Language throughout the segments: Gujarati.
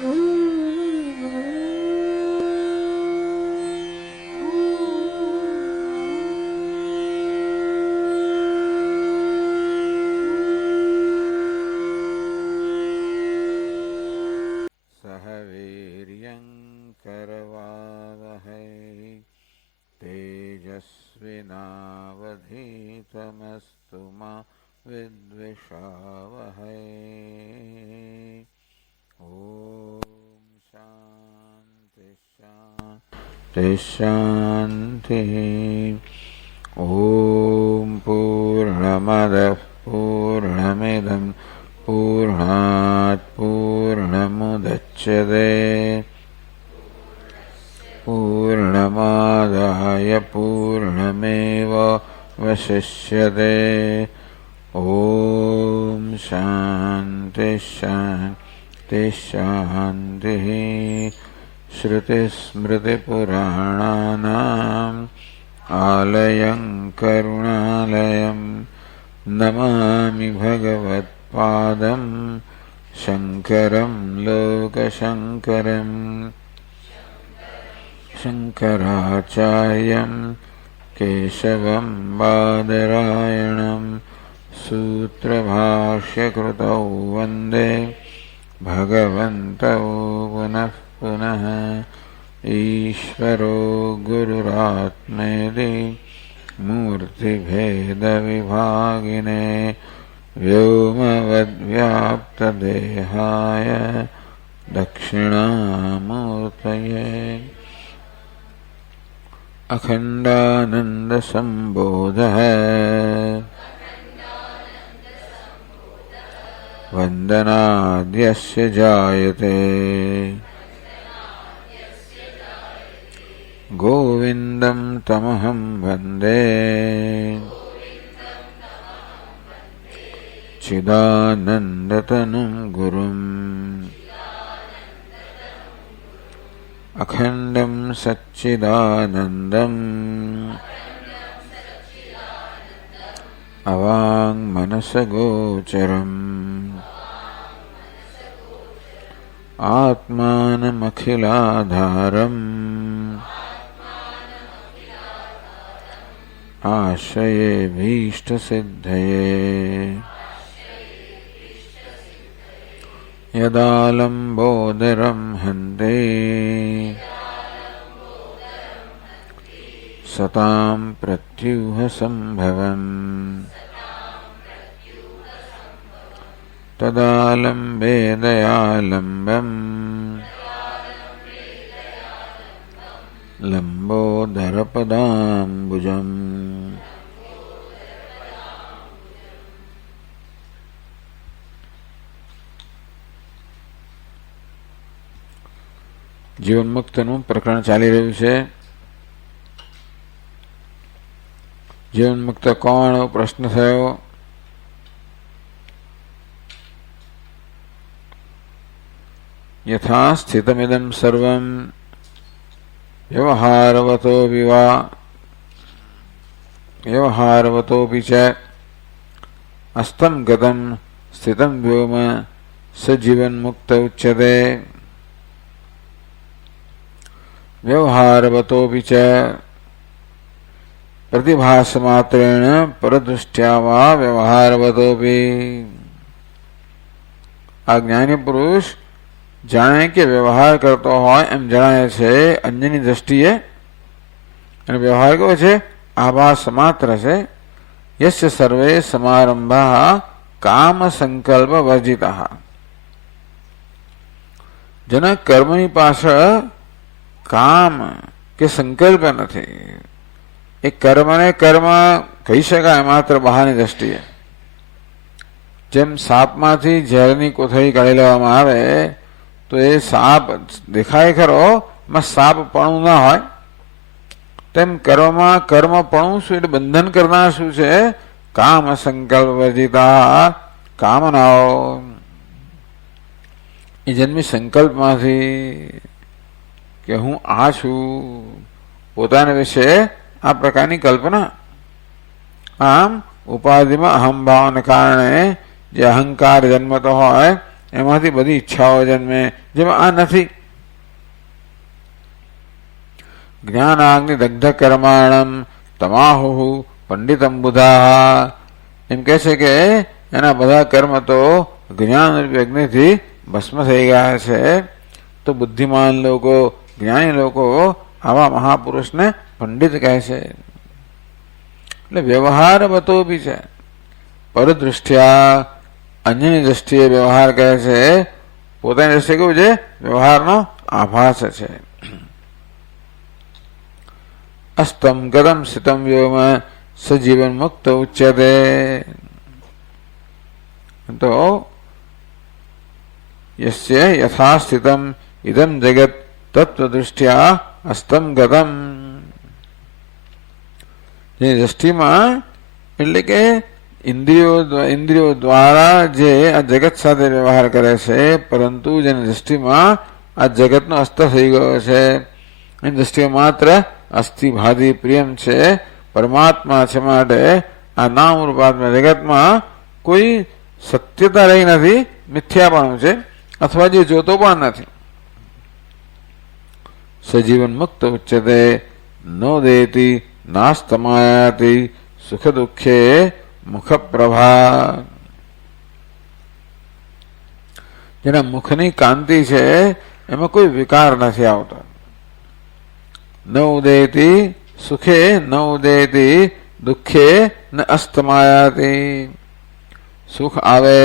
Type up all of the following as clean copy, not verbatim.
तेजस्विनावधीतमस्तु मा विद्विषावहै। ओम शांति शांति शांति। ओम पूर्णमदः पूर्णमिदं पूर्णात् पूर्णमुदच्यते पूर्णमादाय पूर्णमेवावशिष्यते। ओम शांति शांति शांति। श्रुतिस्मृतिपुराणानाम् आलयं करुणालयं नमामि भगवत्पादं शङ्करं लोकशङ्करम्। शङ्कराचार्यं केशवं बादरायणं सूत्रभाष्यकृतौ वन्दे भगवन्तौ पुनः पुनः। ईश्वरो गुरुरात्मेति मूर्तिभेदविभागिने व्योमवद्व्याप्तदेहाय दक्षिणामूर्तये अखण्डानन्दसम्बोधः वन्दनाद्यस्य जायते गोविन्दं तमहं वन्दे चिदानन्दतनुं गुरुम्। अखण्डं सच्चिदानन्दम् अवाङ्मनसगोचरम् आत्मानमखिलाधारम् आश्रये भीष्टसिद्धये। यदालम्बोदरं हन्ते सतां प्रत्यूहसम्भवम् तदालम्बे दयालम्बम् लम्बोदरपदाम्बुजम्। જીવનમુક્તનું પ્રકરણ ચાલી રહ્યું છે. જીવનમુક્ત કોણ પ્રશ્ન થયો? યથા સ્થિતમિદં સર્વં વ્યવહારવતોપી ચ અસ્તં ગતં સ્થિતં વ્યોમ સ જીવન્મુક્ત ઉચ્યતે. व्यवहारवतोपि च प्रतिभासमात्रेण परदृष्ट्या वा व्यवहारवतोपि। आ ज्ञानी पुरुष जाने के व्यवहार करतो होय एम जणाय छे अन्यनी दृष्टिए અને વ્યવહાર કેવો છે? આભાસ માત્ર છે. યસ્ય સર્વે સમારંભા કામ સંકલ્પ વર્જિતા. જેના કર્મની પાછળ કામ કે સંકલ્પ નથી. એ કર્મને કર્મ કહી શકાય માત્ર બહારની દ્રષ્ટિએ. જેમ સાપમાંથી ઝેરની કોથળી કાઢી લેવામાં આવે તો એ સાપ દેખાય ખરો, એમાં સાપપણું ના હોય. તેમ કર્મમાં કર્મપણું શું એટલે બંધન કરનાર શું છે? કામ સંકલ્પ વર્જિતા, કામનાઓ. એ જન્મી સંકલ્પમાંથી કે હું આ છું, પોતાના વિશે આ પ્રકારની કલ્પના. આમ ઉપાધિમાં અહમભાવને કારણે જે અહંકાર જન્મતો હોય એમાંથી બધી ઈચ્છાઓ જન્મે, જેમાં આ નથી. જ્ઞાનાગ્નિ દગ્ધ કર્માણમ તમાહુ પંડિતમ બુધા. એમ કહે છે કે એના બધા કર્મ તો જ્ઞાન રૂપી અગ્નિથી ભસ્મ થઈ ગયા છે. તો બુદ્ધિમાન લોકો, જ્ઞાની લોકો આવા મહાપુરુષને પંડિત કહે છે. એટલે વ્યવહાર બતો બી છે, પરદૃષ્ટિયા અન્યની દ્રષ્ટિએ વ્યવહાર કહે છે. પોતાની દ્રષ્ટિએ કેવું છે? વ્યવહારનો આભાસ છે. અસ્તમ ગતમ સ્થિતમ વ્યોમ સજીવન મુક્ત ઉચ્યતે. તો યસ્ય યથા સ્થિતમ ઇદમ જગત તત્વદૃષ્ટિયા અસ્તમ ગતમ. જેની દ્રષ્ટિમાં, એટલે કે ઇન્દ્રિયો દ્વારા જે આ જગત સાથે વ્યવહાર કરે છે, પરંતુ જેની દ્રષ્ટિમાં આ જગતનો અસ્ત થઈ ગયો છે, એની દ્રષ્ટિએ માત્ર અસ્થિભાદી પ્રિયમ છે, પરમાત્મા છે. માટે આ નામ રૂપાત્મા જગતમાં કોઈ સત્યતા રહી નથી, મિથ્યાપણું છે, અથવા જે જોતો પણ નથી. સજીવન મુક્ત ઉચ્યતે નો દેતી નાસ્તમાયાતિ સુખ દુઃખે મુખ પ્રભા. જેના મુખની કાંતિ છે એમાં કોઈ વિકાર નથી આવતો. ન ઉદયતી સુખે ન ઉદયતી દુઃખે ન અસ્તમાયાતી. સુખ આવે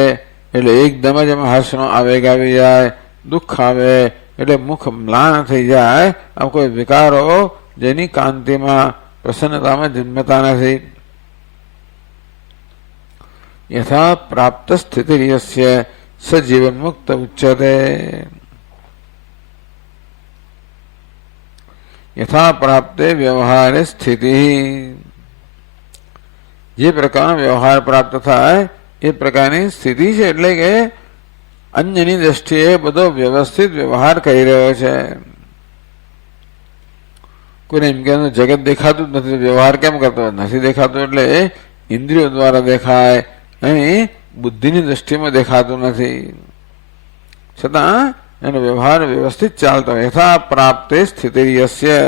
એટલે એકદમ જ એમાં હર્ષનો આવેગ આવી જાય, દુઃખ આવે એટલે મુખ મ્લાન થઈ જાય. આમ કોઈ વિકારો જેની કાંતિમાં, પ્રસન્નતામાં જન્મતા નથી. યથા પ્રાપ્ત સ્થિતિર્યસ્ય સજીવન મુક્ત ઉચ્યતે. યથા પ્રાપ્તે વ્યવહારે સ્થિતિ. જે પ્રકારનો વ્યવહાર પ્રાપ્ત થાય એ પ્રકારની સ્થિતિ છે. એટલે કે અન્યની દ્રષ્ટિએ બધો વ્યવસ્થિત વ્યવહાર કરી રહ્યો છે. કોઈને એમ કે જગત દેખાતું જ નથી, વ્યવહાર કેમ કરતો નથી દેખાતું? એટલે ઇન્દ્રિયો દ્વારા દેખાય, અહીં બુદ્ધિની દ્રષ્ટિમાં દેખાતું નથી, છતાં એનો વ્યવહાર વ્યવસ્થિત ચાલતો. યથા પ્રાપ્તે સ્થિતિર્યસ્ય.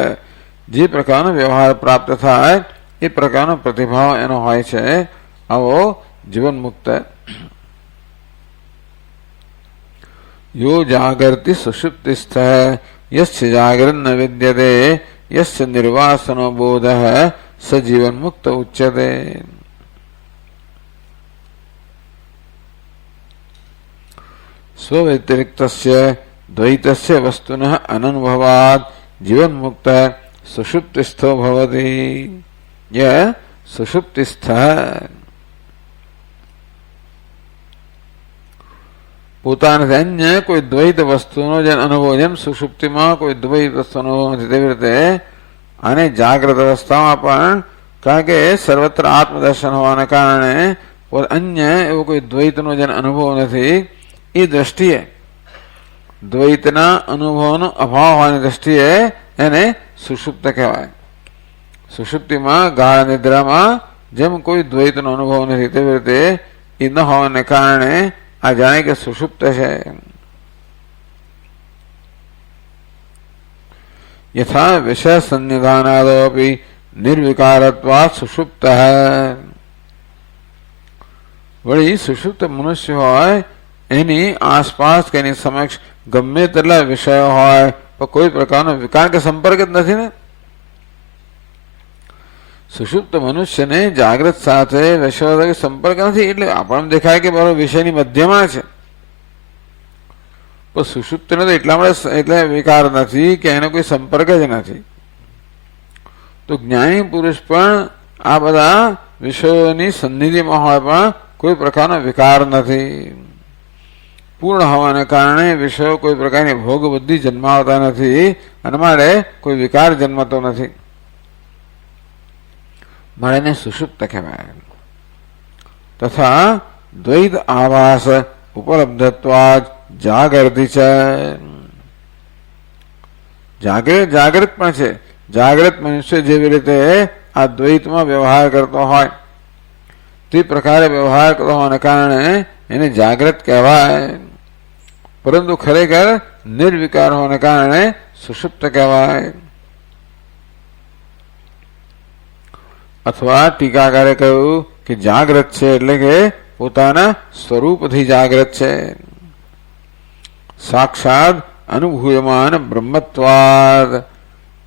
જે પ્રકારનો વ્યવહાર પ્રાપ્ત થાય એ પ્રકારનો પ્રતિભાવ એનો હોય છે. આવો જીવન મુક્ત. યો જાગર્તિ સુષુપ્તિસ્થ યસ્ય જાગરન ન વિદ્યતે યસ્ય નિર્વાસનો બોધ સજીવન મુક્ત ઉચ્યતે. સ્વવ્યતિરિક્તસ્ય દ્વૈતસ્ય વસ્તુનઃ અનનુભવાદ જીવન મુક્ત સુષુપ્તિસ્થો ભવતિ. ય સુષુપ્તિસ્થ. પોતાનાથી અન્ય કોઈ દ્વૈત વસ્તુનો જેમ અનુભવ, જેમ સુષુપ્તિમાં કોઈ દ્વૈત વસ્તુનો અનુભવ નથી, તેવી રીતે અને જાગ્રત અવસ્થામાં પણ, કારણ કે સર્વત્ર આત્મદર્શન હોવાના કારણે અન્ય એવો કોઈ દ્વૈતનો જેને અનુભવ નથી, એ દ્રષ્ટિએ દ્વૈતના અનુભવનો અભાવ હોવાની દ્રષ્ટિએ એને સુષુપ્ત કહેવાય. સુષુપ્તિમાં ગાઢ નિદ્રામાં જેમ કોઈ દ્વૈતનો અનુભવ નથી, તેવી રીતે એ ન હોવાને કારણે આ જાણે કે સુષુપ્ત છે. યથા વિષય સન્નિધાનાદપી નિર્વિકારત્વાत् સુષુપ્ત. વળી સુષુપ્ત મનુષ્ય હોય, એની આસપાસ કે એની સમક્ષ ગમે તેટલા વિષયો હોય, પણ કોઈ પ્રકારનો વિકાર કે સંપર્ક જ નથી ને. સુષુપ્ત મનુષ્યને જાગ્રત સાથે વિષયો સાથે સંપર્ક નથી, એટલે આપણને દેખાય કે બરોબર વિષયની મધ્યમાં છે, પણ સુષુપ્ત તો એટલા માટે એટલે વિકાર નથી કે એનો કોઈ સંપર્ક જ નથી. તો જ્ઞાની પુરુષ પણ આ બધા વિષયોની સન્નિધિમાં હોય પણ કોઈ પ્રકારનો વિકાર નથી. પૂર્ણ હોવાને કારણે વિષયો કોઈ પ્રકારની ભોગ બુદ્ધિ જન્માવતા નથી, અને માટે કોઈ વિકાર જન્મતો નથી. મળે સુષુપ્ત કહેવાય. તથા દ્વૈત આભાસ ઉપલબ્ધત્વાદ જાગૃતિ છે. જાગૃત પણ છે. જાગૃત મનુષ્ય જેવી રીતે આ દ્વૈતમાં વ્યવહાર કરતો હોય, તે પ્રકારે વ્યવહાર કરતો હોવાને કારણે એને જાગૃત કહેવાય. પરંતુ ખરેખર નિર્વિકાર હોવાને કારણે સુષુપ્ત કહેવાય. અથવા ટીકાકારે કહ્યું કે જાગ્રત છે એટલે કે પોતાના સ્વરૂપથી જાગ્રત છે. સાક્ષાત અનુભૂયમાન બ્રહ્મત્વાદ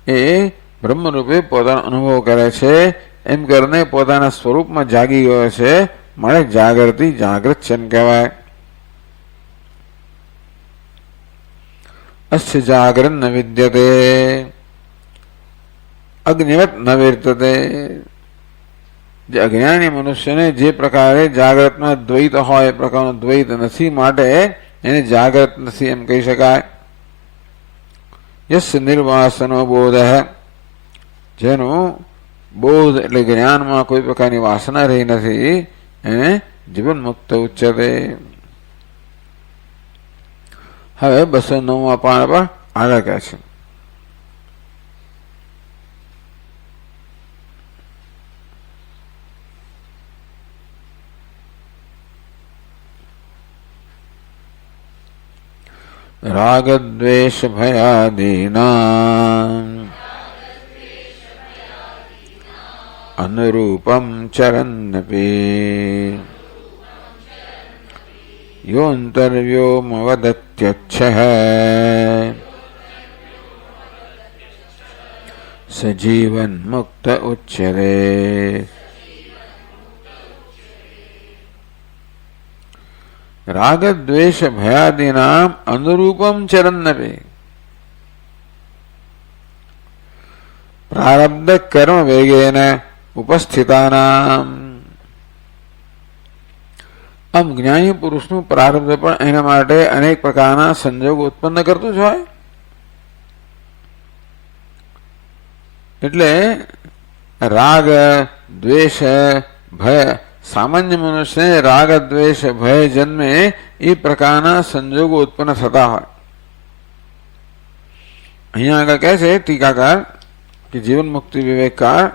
એ બ્રહ્મરૂપે પોતાનો અનુભવ કરે છે એમ કરીને પોતાના સ્વરૂપમાં જાગી ગયો છે, માટે જાગૃતિ જાગ્રત છે એમ કહેવાય. અસ્ય જાગરન ન વિદ્યતે અજ્ઞવત ન વર્તતે. જે અજ્ઞાની મનુષ્યને જે પ્રકારે જાગ્રતમાં દ્વૈત હોય એ પ્રકારનો દ્વૈત નથી, માટે એને જાગ્રત નથી એમ કહી શકાય. યસ્ય નિર્વાસનો બોધ, જેનું બોધ એટલે જ્ઞાનમાં કોઈ પ્રકારની વાસના રહી નથી, એને જીવન મુક્ત ઉચ્ચતે. હવે 209 પાન પર આગળ કહે છે. રાગ દ્વેષ ભયાદીનાં અનુરૂપમ ચરન્નપી યોऽन्तર્વ્યોમવદત્યચ્છઃ સજીવન મુક્ત ઉચ્યતે. રાગ દ્વેષ ભયાદીનામ અનુરૂપમ ચરન્નપી. પ્રારબ્ધ કર્મ વેગેન ઉપસ્થિતાનામ. આમ જ્ઞાની પુરુષનું પ્રારબ્ધ પણ એના માટે અનેક પ્રકારના સંજોગો ઉત્પન્ન કરતું જ હોય. એટલે રાગ દ્વેષ ભય, સામાન્ય મનુષ્યને રાગ દ્વેષ ભય જન્મે એ પ્રકારના સંજોગો ઉત્પન્ન થતા હોય. અહીંયા આગળ કહે છે ટીકાકાર કે જીવન મુક્તિ વિવેકકાર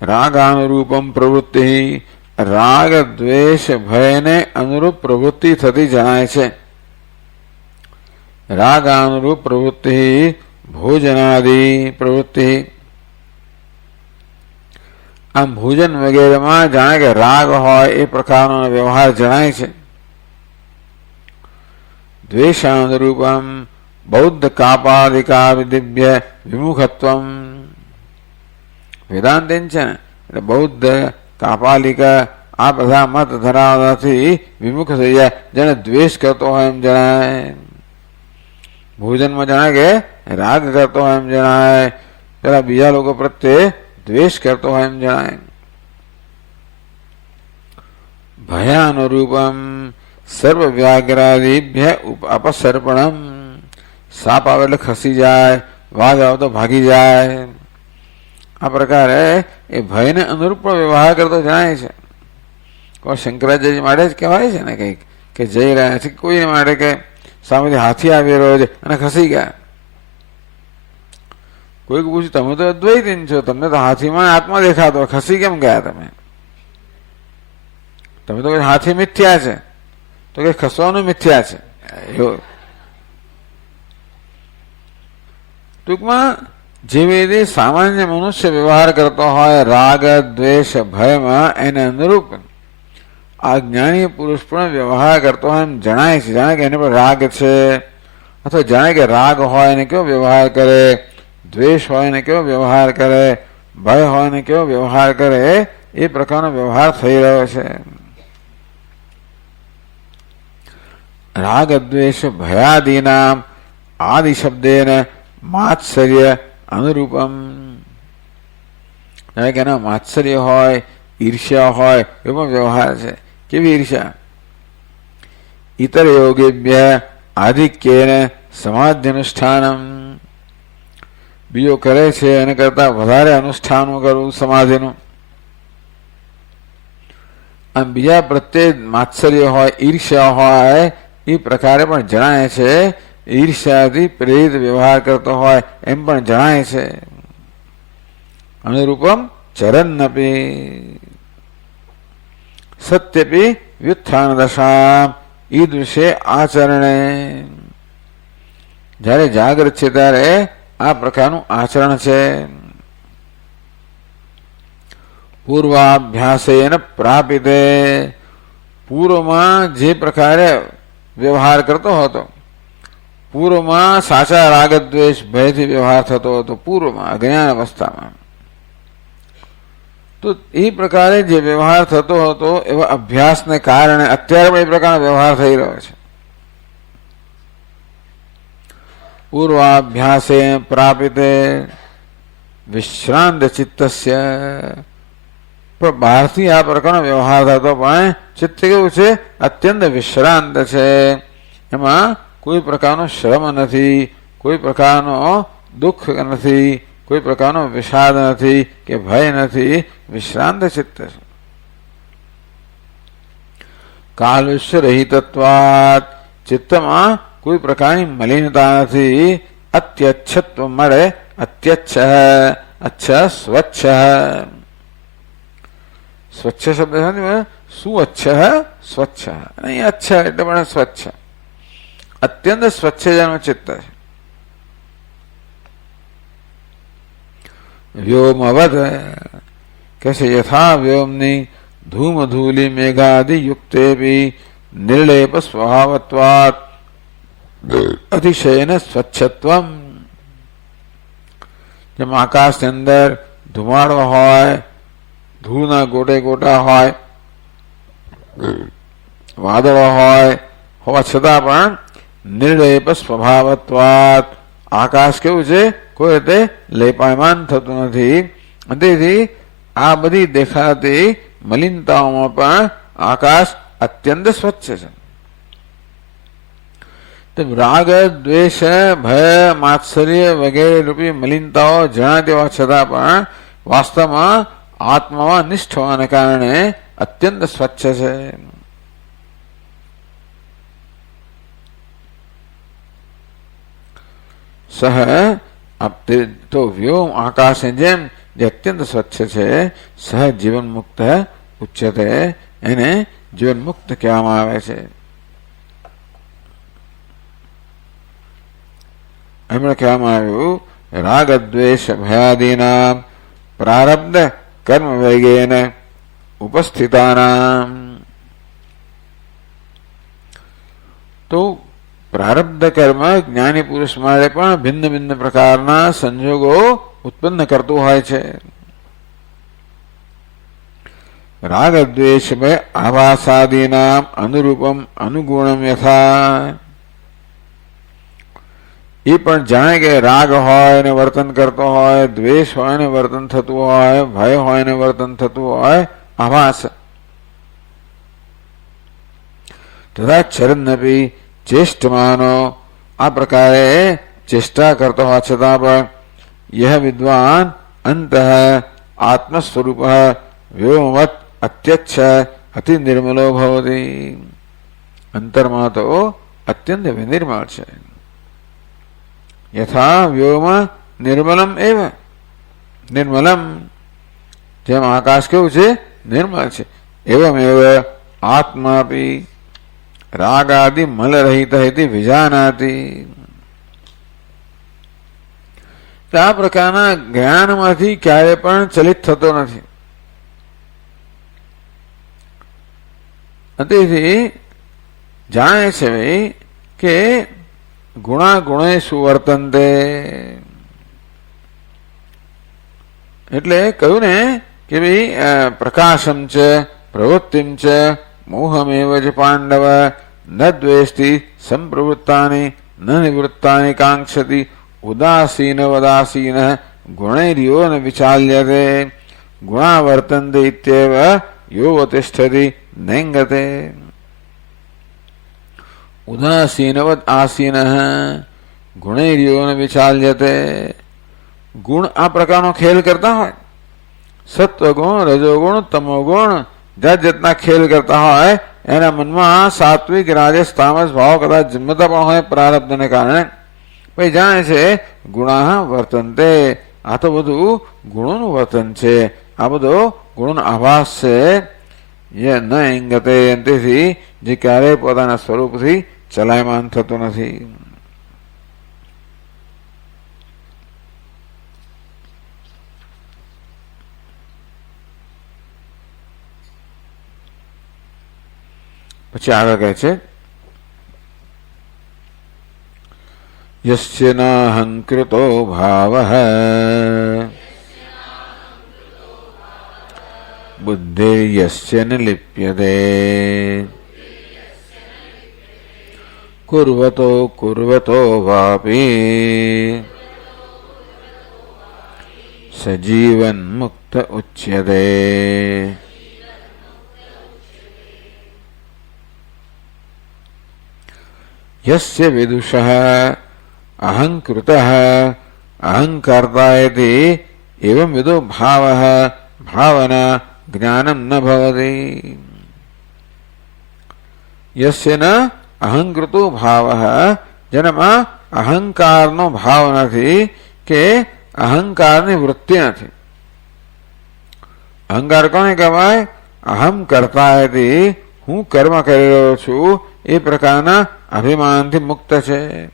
રાગાનુરૂપમ પ્રવૃત્તિ, રાગ દ્વેષ ભયને અનુરૂપ પ્રવૃત્તિ થતી જણાય છે. રાગાનુરૂપ પ્રવૃત્તિ ભોજનાદિ પ્રવૃત્તિ. આમ ભોજન વગેરેમાં જાણે કે રાગ હોય એ પ્રકારનો વ્યવહાર જણાય છે. દ્વેષાનુરૂપમ બૌદ્ધ કાપાદિકા દિવ્ય વિમુખત્વમ. વેદાંતિન છે ને એટલે બૌદ્ધ કાપાલિકા આ બધા મત ધરાવવાથી વિમુખ થઈ જાય, જેને દ્વેષ કરતો હોય એમ જણાય. ભોજનમાં જણાય કે રાગ કરતો હોય એમ જણાય, પેલા બીજા લોકો પ્રત્યે દ્વેષ કરતો હોય એમ જણાય. ભયાનુરૂપમ સર્વ વ્યાઘ્રાદિભ્ય અપસર્પણમ. સાપ આવે એટલે ખસી જાય, વાઘ આવે તો ભાગી જાય. આ પ્રકારે એ ભયને અનુરૂપ વ્યવહાર કરતો જણાય છે. કોઈ શંકરાચાર્ય માટે જ કહેવાય છે ને કંઈક કે જઈ રહ્યા છે, કોઈને માટે કે સામેથી હાથી આવી રહ્યો છે અને ખસી ગયા. કોઈક પૂછ્યું તમે તો અદ્વૈતીન છો, તમને તો હાથીમાં આત્મા દેખાતો, ખસી કેમ ગયા તમે? તમે તો હાથી મિથ્યા છે, તો કે ખસવાનું મિથ્યા છે. એવું ટૂંકમાં જેવી રીતે સામાન્ય મનુષ્ય વ્યવહાર કરતો હોય રાગ દ્વેષ ભયમાં, એને અનુરૂપ આ જ્ઞાની પુરુષ પણ વ્યવહાર કરતો હોય એમ જણાય છે. જાણે કે એને પર રાગ છે, અથવા જાણે કે રાગ હોય એને કેવો વ્યવહાર કરે, દ્વેષ હોય ને કેવો વ્યવહાર કરે, ભય હોય ને કેવો વ્યવહાર કરે, એ પ્રકારનો વ્યવહાર થઈ રહ્યો છે. રાગ દ્વેષ ભયાદિનામ આદિ શબ્દેન માત્સર્ય અનુરૂપમ. કે એના માત્સર્ય હોય, ઈર્ષ્યા હોય, એમાં વ્યવહાર છે. કેવી ઈર્ષ્યા? ઇતર યોગેભ્ય આધિક્યેન સમાધિ અનુષ્ઠાનમ. બીજો કરે છે એને કરતા વધારે અનુષ્ઠાન કરવું સમાધિનું. આમ બીજા પ્રત્યે માત્સર્ય હોય, ઈર્ષ્યા હોય, એ પ્રકારે પણ જણાય છે ઈર્ષ્યાથી પ્રેરિત વ્યવહાર કરતો હોય એમ પણ જણાય છે. અનુરૂપમ ચરન્નપી સત્યપી વ્યુત્થાન દશા ઈદૃશે આચરણે. જ્યારે જાગૃત છે ત્યારે આ પ્રકારનું આચરણ છે. પૂર્વાભ્યાસેન પ્રાપિતે પૂર્વમાં જે પ્રકારે વ્યવહાર કરતો હતો, પૂર્વમાં સાચા રાગદ્વેષ ભયથી વ્યવહાર થતો હતો, પૂર્વમાં અજ્ઞાન અવસ્થામાં, તો એ પ્રકારે જે વ્યવહાર થતો હતો એવા અભ્યાસને કારણે અત્યારે પણ એ પ્રકારનો વ્યવહાર થઈ રહ્યો છે. પૂર્વાભ્યાસે પ્રાપિતે વિશ્રાંત ચિત્તસ્ય, પણ બહારથી આ પ્રકારનો વ્યવહાર થતો પણ ચિત્ત કેવું છે? અત્યંત વિશ્રાંત છે. એમાં કોઈ પ્રકારનો શ્રમ નથી, કોઈ પ્રકારનો દુઃખ નથી, કોઈ પ્રકારનો વિષાદ નથી કે ભય નથી. વિશ્રાંત ચિત્ત છે. કાલુષ્ય રહિતત્વાત, ચિત્તમાં કોઈ પ્રકારની મલિનતા નથી. અત્યચ્છત્વ મળે. અત્યચ્છ અચ્છ સ્વચ્છ. સ્વચ્છ શબ્દ શું? અચ્છ સ્વચ્છ. અહીં અચ્છ એટલે પણ સ્વચ્છ. અત્યંત સ્વચ્છ જેનું ચિત્ત છે. વ્યોમવદ કે છે યથા વ્યોમની ધૂમ ધૂલી મેઘાદિ યુક્તે નિર્લેપ સ્વભાવત્વાત અતિશયન સ્વચ્છત્વમ. જેમ આકાશની અંદર ધુમાડો હોય, ધૂળના ગોટે ગોટા હોય, વાદળો હોય, હોવા છતાં પણ નિર્લેપ સ્વભાવત્વાત આકાશ કેવું છે? કોઈ રીતે લેપાયમાન થતું નથી. તેથી આ બધી દેખાતી મલિનતાઓમાં પણ આકાશ અત્યંત સ્વચ્છ છે. રાગ દ્વેષ ભય માત્સર્ય વગેરે રૂપી મલિનતાઓ જણાતી હોવા છતાં પણ વાસ્તવમાં આત્મામાં નિષ્ઠ હોવાને કારણે અત્યંત સ્વચ્છ છે. સહ તો વ્યોમ આકાશની જેમ જે અત્યંત સ્વચ્છ છે, સહ જીવન મુક્ત ઉચ્ચતે, એને જીવન મુક્ત કહેવામાં આવે છે. એમણે કહેવામાં આવ્યું રાગ દ્વેષ ભયાદીના પ્રારબ્ધ કર્મ વેગેન ઉપસ્થિતાનામ. તો પ્રારબ્ધ કર્મ જ્ઞાની પુરુષ માટે પણ ભિન્ન ભિન્ન પ્રકારના સંજોગો ઉત્પન્ન કરતું હોય છે. રાગ દ્વેષ આભાસાદીના અનુરૂપમ અનુગુણમ યથા. એ પણ જાણે કે રાગ હોય ને વર્તન કરતો હોય, દ્વેષ હોય ને વર્તન થતું હોય, ભય હોય ને વર્તન થતું હોય, આભાસ. તથા ચરન્નપી ચેષ્ટમાનો, આ પ્રકારે ચેષ્ટા કરતો હોવા છતાં પણ યહ વિદ્વાન અંતઃ આત્મ સ્વરૂપ વ્યોમવત અત્યચ્છ અતિ નિર્મલો ભવતી. અંતરમાં તો અત્યંત વિનિર્મળ છે. યથા વ્યોમ નિર્મલમ એવ, નિર્મલમ જેમ આકાશ કેવું છે? નિર્મળ છે. એવમ એવ આત્માપી રાગાદિ મલ રહિત વિજાનાતી. આ પ્રકારના જ્ઞાનમાંથી ક્યારે પણ ચલિત થતો નથી. તેથી જાણે છે કે ગુણા ગુણે સુવર્તનતે, એટલે કહ્યું ને કે ભાઈ પ્રકાશમ છે, પ્રવૃત્તિમ છે, મોહમેવ જ પાંડવ ન દ્વેષ્ટિ સંપ્રવૃત્તાની ન નિવૃત્તાની કાંક્ષતિ ઉદાસીન વદાસીન ગુણૈર્યો ન વિચાલ્યતે ગુણા વર્તન્તે ઇત્યેવ યો તિષ્ઠતિ નૈંગતે. ઉદાસીનવદ આસીન ગુણૈર્યો ન વિચાલ્યતે. ગુણ આ પ્રકારનો ખેલ કરતા હોય, સત્વગુણ રજોગુણ તમોગુણ જાત જાતના ખેલ કરતા હોય એના મનમાં સાત્વિક રાજસ તામસ ભાવ કદાચ જન્મતા પણ હોય પ્રારબ્ધને કારણે, ભાઈ જાણે છે ગુણા વર્તનતે, આ તો બધું ગુણોનું વર્તન છે, આ બધો ગુણોનો આભાસ છે. એ ન ઇંગતે, તેથી જે ક્યારેય પોતાના સ્વરૂપથી ચલાયમાન થતું નથી. પછી આગળ કહે છે યસ્ય નાહંકૃતો ભાવઃ બુદ્ધિર્યસ્ય ન લિપ્યતે કુર્વતો કુર્વતો વાપી સજીવન મુક્ત ઉચ્યતે. यस्य विदुषः अहंकृतः अहंकर्ता इति एवं विदो भावः भावना ज्ञानं न भवति. यस्य न अहंकृतो भावः, જેનામાં અહંકારનો ભાવ નથી કે અહંકારની વૃત્તિ નથી. અહંકાર કોને કહેવાય? અહમ કર્તા હતી, હું કર્મ કરી રહ્યો છું એ પ્રકારના અભિમાનથી મુક્ત છે.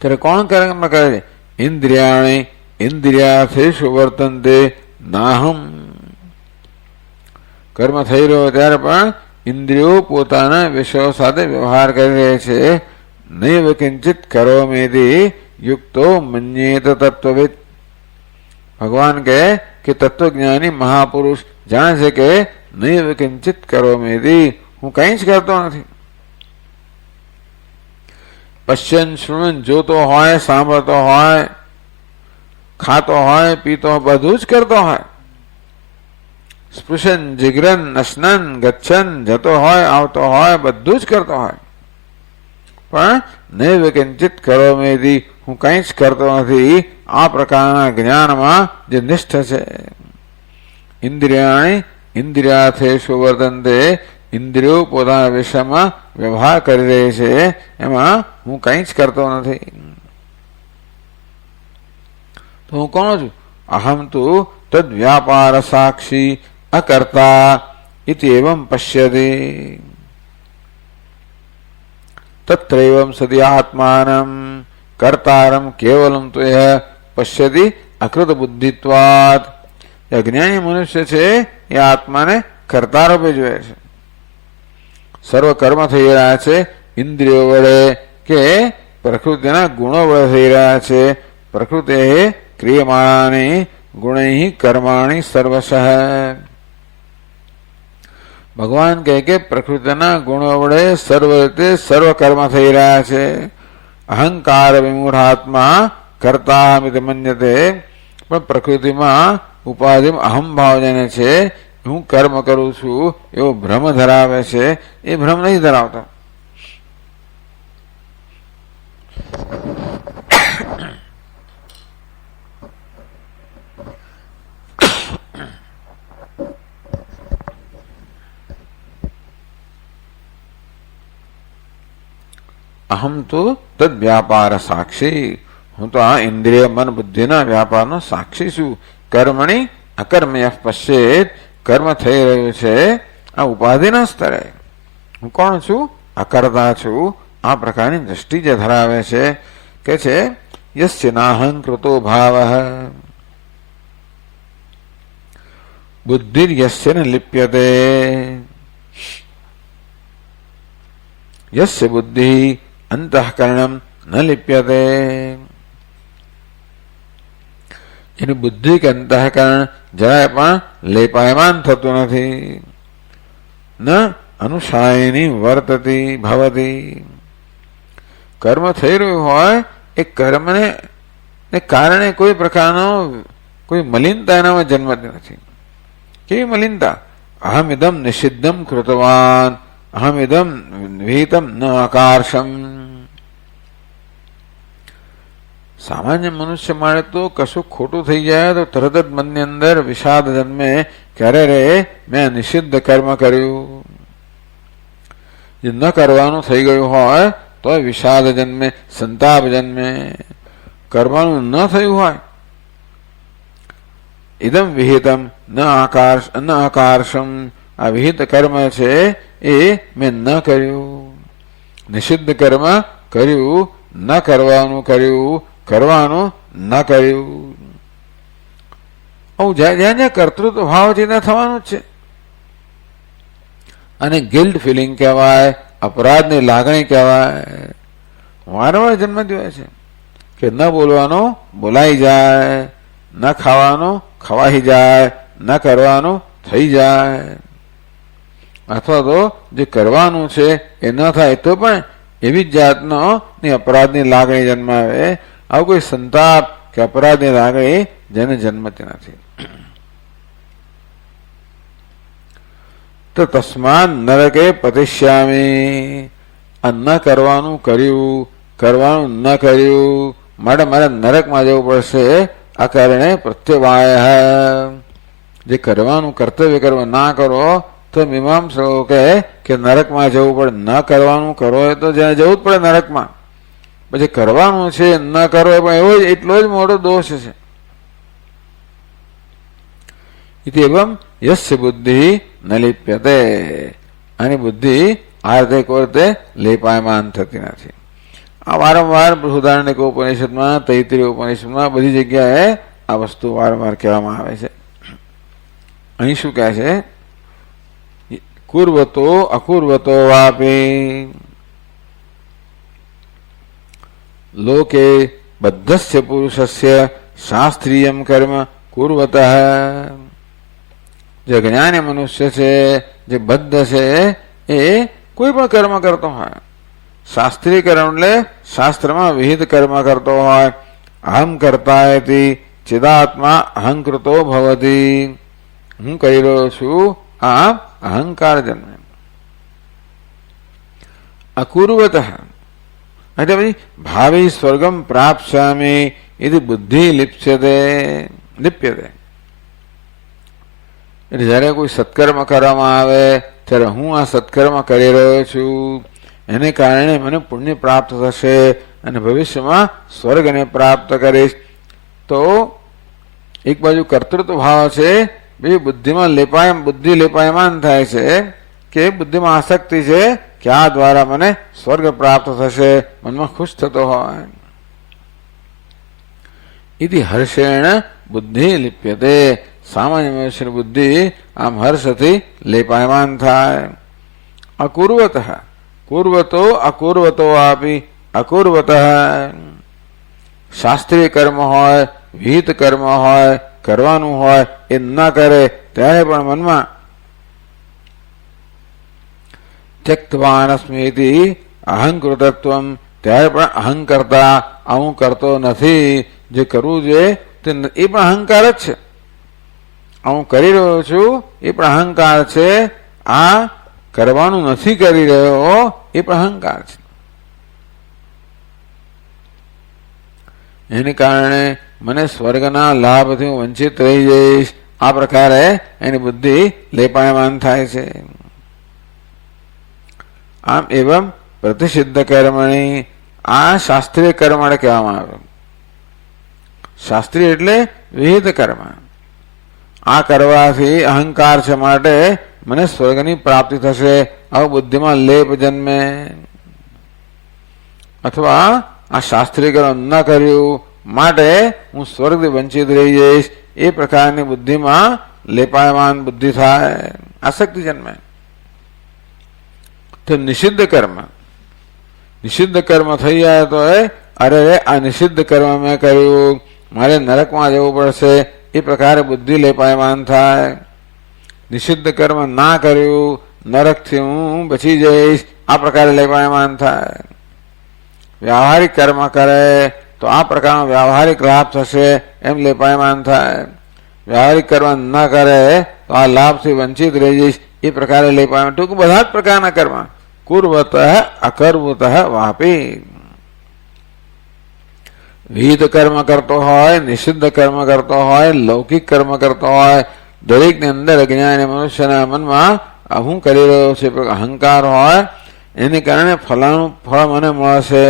ત્યારે કોણ કર્મ કરે છે? ઇન્દ્રિયાણી ઇન્દ્રિયાર્થેષુ વર્તન્તે નાહમ. કર્મ થઈ રહ્યો ત્યારે પણ ઇન્દ્રિયો પોતાના વિષયો સાથે વ્યવહાર કરી રહે છે. નૈવ કિંચિત કરોમીતિ યુક્તો મન્યેત તત્વવિદ. ભગવાન કહે કે તત્વજ્ઞાની મહાપુરુષ જાણે છે કે નૈવ કિંચિત કરોમીતિ, હું કઈ જ કરતો નથી. પશ્યન શ્રુણન, જોતો હોય, સાંભળતો હોય, ખાતો હોય, પીતો હોય, બધું જ કરતો હોય. સ્પૃશન જિગ્રન અસ્નન ગચ્છન, જતો હોય, આવતો હોય, બધું જ કરતો હોય. પણ નૈવ કિંચિત કરોમીતિ, હું કઈ જ કરતો નથી. આ પ્રકારના જ્ઞાનમાં જે નિષ્ઠ છે. ઇન્દ્રિયાણી ઇન્દ્રિયાર્થેષુ વર્તન્તે, ઇન્દ્રિયો પોતાના વિષયમાં વ્યવહાર કરી રહી છે, એમાં હું કઈ જ કરતો નથી. તો હું કોણ છું? અહમ તો તદ વ્યાપાર સાક્ષી અકર્તા ઇતિ એવમ પશ્યતિ. તત્રૈવમ સદી આત્માનમ કર્તારમ કેવલમ તો પશ્યતિ અકૃત બુદ્ધિત્વાત. અજ્ઞાની મનુષ્ય છે એ આત્માને કર્તા રૂપે જોયે છે. સર્વ કર્મ થઈ રહ્યા છે ઇન્દ્રિયો વડે કે પ્રકૃતિના ગુણો વડે થઈ રહ્યા છે. પ્રકૃતિ ક્રિયમાણાની ગુણૈ કર્માણી સર્વશઃ. ભગવાન કહે કે પ્રકૃતિના ગુણો વડે સર્વ રીતે સર્વ કર્મ થઈ રહ્યા છે. અહંકાર વિમૂઢાત્મા કર્તાહમિતિ મન્યતે, પણ પ્રકૃતિમાં ઉપાધિમાં અહમ ભાવ જેને છે, હું કર્મ કરું છું એવો ભ્રમ ધરાવે છે. એ ભ્રમ નહીં ધરાવતો. અહમ તો તદ વ્યાપાર સાક્ષી, હું તો આ ઇન્દ્રિય મન બુદ્ધિના વ્યાપારનો સાક્ષી છું. કર્મણી અકર્મય પશ્ચેત, કર્મ થઈ રહ્યું છે આ ઉપાધિના સ્તરે. હું કોણ છું? અકર્તા છું. આ પ્રકારની દ્રષ્ટિ જે ધરાવે છે કે છે યસ્ય નાહંકૃતો ભાવઃ બુદ્ધિર્યસ્ય ન લિપ્યતે. યસ્ય બુદ્ધિ અંતઃકરણમ ન લિપ્યતે. એની બુદ્ધિ કે અંતઃકરણ જરાય પણ લેપાયમાન થતું નથી. ન અનુસાયની વર્તતી ભવતી. કર્મ થઈ રહ્યું હોય એ કર્મને કારણે કોઈ પ્રકારનો કોઈ મલિનતા એનામાં જન્મતી નથી. કેવી મલિનતા? અહમ ઇદમ નિષિદ્ધમ કૃતવાન અહમ ઇદમ વિહિતમ ન આકાર્ષમ. સામાન્ય મનુષ્ય મારે તો કશું ખોટું થઈ જાય તો તરત જ મનની અંદર વિષાદ જન્મે, ક્યારે રે મેં નિષિદ્ધ કર્મ કર્યું. જે ન કરવાનું થઈ ગયું હોય તો વિષાદ જન્મે, સંતાપ જન્મે. કરવાનું ન થયું હોય, ઇદમ વિહિતમ ન આકર્ષમ, આ વિહિત કર્મ છે એ મેં ન કર્યું. નિષિદ્ધ કર્મ કર્યું, ન કરવાનું કર્યું, કરવાનું ન કર્યું. આવું જ્યાં જ્યાં કર્તૃત્વ ભાવ છે ત્યાં થવાનું જ છે. અને ગિલ્ટ ફિલિંગ કહેવાય, અપરાધની લાગણી કહેવાય. વારંવાર જન્મ થયો છે કે ન બોલવાનું બોલાઈ જાય, ન ખાવાનું ખવાઈ જાય, ન કરવાનું થઈ જાય. અથવા તો જે કરવાનું છે એ ન થાય તો પણ એવી જ જાતનો અપરાધની લાગણી જન્માવે. આવું કોઈ સંતાપ કે અપરાધની લાગણી જેને જન્મતી નથી. તો તસ્માન નરકે પતિષ્યામી, આ ન કરવાનું કર્યું, કરવાનું ન કર્યું, માટે મારે નરકમાં જવું પડશે. આ કારણે પ્રત્યવાય, જે કરવાનું કર્તવ્ય કરવા ના કરો તો મીમાંસકો કે નરકમાં જવું પડે. ન કરવાનું કરો એ તો જ્યાં જવું જ પડે નરકમાં. પછી કરવાનું છે ન કરો એ પણ એવો જ એટલો જ મોટો દોષ છે. એવમ યસ્ય બુદ્ધિ ન લિપ્યતે, આની બુદ્ધિ આ રીતે કોઈ રીતે લેપાયમાન થતી નથી. આ વારંવાર બૃહદારણ્યક ઉપનિષદમાં, તૈત્રીય ઉપનિષદમાં બધી જગ્યાએ આ વસ્તુ વારંવાર કહેવામાં આવે છે. અહીં શું કહે છે? કુર્વતો અકુર્વતો વાપી લોકે બદ્ધસ્ય પુરુષસ્ય શાસ્ત્રીયમ કર્મ કુર્વતઃ. જે જ્ઞાની મનુષ્ય છે, જે બદ્ધ છે, એ કોઈ પણ કર્મ કરતો હોય, શાસ્ત્રીય કર્મ એટલે શાસ્ત્રમાં વિહિત કર્મ કરતો હોય. અહમ કરતા ચિદાત્મા અહંકૃતો ભવતી, હું કહી રહ્યો છું, આ અહંકાર જન્મે. અકુર્વતઃ એટલે પછી ભાવિ સ્વર્ગમ પ્રાપ્સ્યામિ એથી બુદ્ધિ લિપ્યતે. એટલે જયારે કોઈ સત્કર્મ કરવામાં આવે ત્યારે હું આ સત્કર્મ કરી રહ્યો છું, એને કારણે મને પુણ્ય પ્રાપ્ત થશે અને ભવિષ્યમાં સ્વર્ગને પ્રાપ્ત કરીશ. તો એક બાજુ કર્તૃત્વ ભાવ છે, બીજી બુદ્ધિમાં બુદ્ધિ લેપાયમાન થાય છે કે બુદ્ધિમાં આસક્તિ છે કે આ દ્વારા મને સ્વર્ગ પ્રાપ્ત થશે, મનમાં ખુશ થતો હોય. ઇતિ હર્ષેણ બુદ્ધિ લિપ્યતે, સામાન્ય મનુષ્યની બુદ્ધિ આમ હર્ષથી લેપાયમાન થાય. અકુર્વતઃ કુર્વતો અકુર્વતો આપી અકુર્વતઃ, શાસ્ત્રીય કર્મ હોય, વિહિત કર્મ હોય, કરવાનું હોય, એ ન કરે ત્યારે પણ મનમાં ત્યક્તવાનસ્મિતિ અહંકૃતત્વમ, ત્યારે પણ અહંકર્તા, હું કરતો નથી, જે કરવું જોઈએ તે એ પણ અહંકાર જ છે. હું કરી રહ્યો છું એ પણ અહંકાર છે. આ કરવાનું નથી કરી રહ્યો એ પણ અહંકાર છે. એને કારણે મને સ્વર્ગના લાભથી હું વંચિત રહી જઈશ. આ પ્રકારે એની બુદ્ધિ લેપાયમાન થાય છે. આમ એવમ પ્રતિષિદ્ધ કર્મણી, આ શાસ્ત્રીય કર્મ કહેવામાં આવે. શાસ્ત્રીય એટલે વિહિત કર્મ. આ કરવાથી અહંકાર છે માટે મને સ્વર્ગની પ્રાપ્તિ થશે, આવું બુદ્ધિમાં લેપ જન્મે. અથવા આ શાસ્ત્રીય કર્મ ન કર્યું માટે હું સ્વર્ગથી વંચિત રહી જઈશ, એ પ્રકારની બુદ્ધિમાં લેપાયમાન બુદ્ધિ થાય, આસક્તિ જન્મે. તો નિષિદ્ધ કર્મ થઈ જાય તો અરે આ નિષિદ્ધ કર્મ મેં કર્યું, મારે નરકમાં જવું પડશે, એ પ્રકારે બુદ્ધિ લેપાયમાન થાય. નિષિદ્ધ કર્મ ના કર્યું, નરકથી હું બચી જઈશ, આ પ્રકારે લેપાયમાન થાય. વ્યવહારિક કર્મ કરે તો આ પ્રકારનો વ્યવહારિક લાભ થશે એમ લેપાયમાન થાય. વ્યવહારિક કર્મ ન કરે તો આ લાભથી વંચિત રહી જઈશ, એ પ્રકારે લેપાયમાન. ટૂંક બધા જ પ્રકારના કર્મ કુર્વતઃ અકર્વતઃ વાપી. વિહિત કર્મ કરતો હોય, નિષિદ્ધ કર્મ કરતો હોય, લૌકિક કર્મ કરતો હોય, દરેકની અંદર અજ્ઞાની મનુષ્યના મનમાં હું કરી રહ્યો છે અહંકાર હોય, એને કારણે ફલાણું ફળ મને મળશે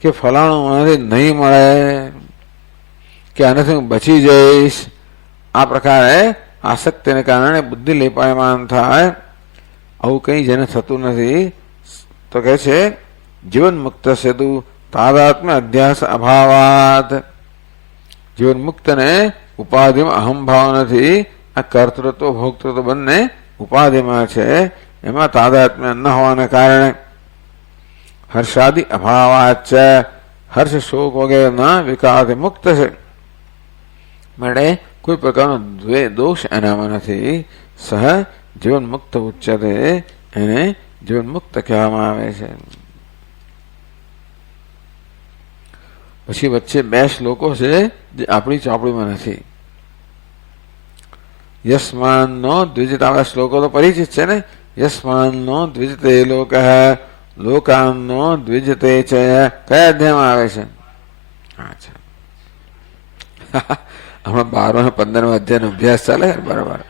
કે ફલાણું મનાથી નહીં મળે કે આનાથી હું બચી જઈશ, આ પ્રકારે આસક્તિને કારણે બુદ્ધિ લેપાયમાન થાય. આવું કંઈ જેને થતું નથી તો કહે છે જીવન મુક્ત સેતુ તાદાત્મ્ય અધ્યાસ અભાવાત. જીવન મુક્તને ઉપાધિમાં અહમભાવ નથી, આ કર્તૃત્વ ભોક્તૃત્વ બંને ઉપાધિમાં છે, એમાં તાદાત્મ્ય ન હોવાને કારણે હર્ષાદિ અભાવાત છે, હર્ષ શોક વગેરેના વિકારથી મુક્ત છે. માટે કોઈ પ્રકારનો દોષ એનામાં નથી. સહ જીવન મુક્ત ઉચ્ચતે, એને જીવન મુક્ત કહેવામાં આવે છે. પછી વચ્ચે બે શ્લોકો છે જે આપણી ચોપડીમાં નથી. યસ્માનનો દ્વિજિત, આવા શ્લોકો તો પરિચિત છે ને. યસ્માનનો દ્વિજતે લોક, લોકાનનો દ્વિજતે છે, કયા અધ્યાયમાં આવે છે? અચ્છા, હમણાં 12 અને 15 અધ્યાયનો અભ્યાસ ચાલે બરાબર.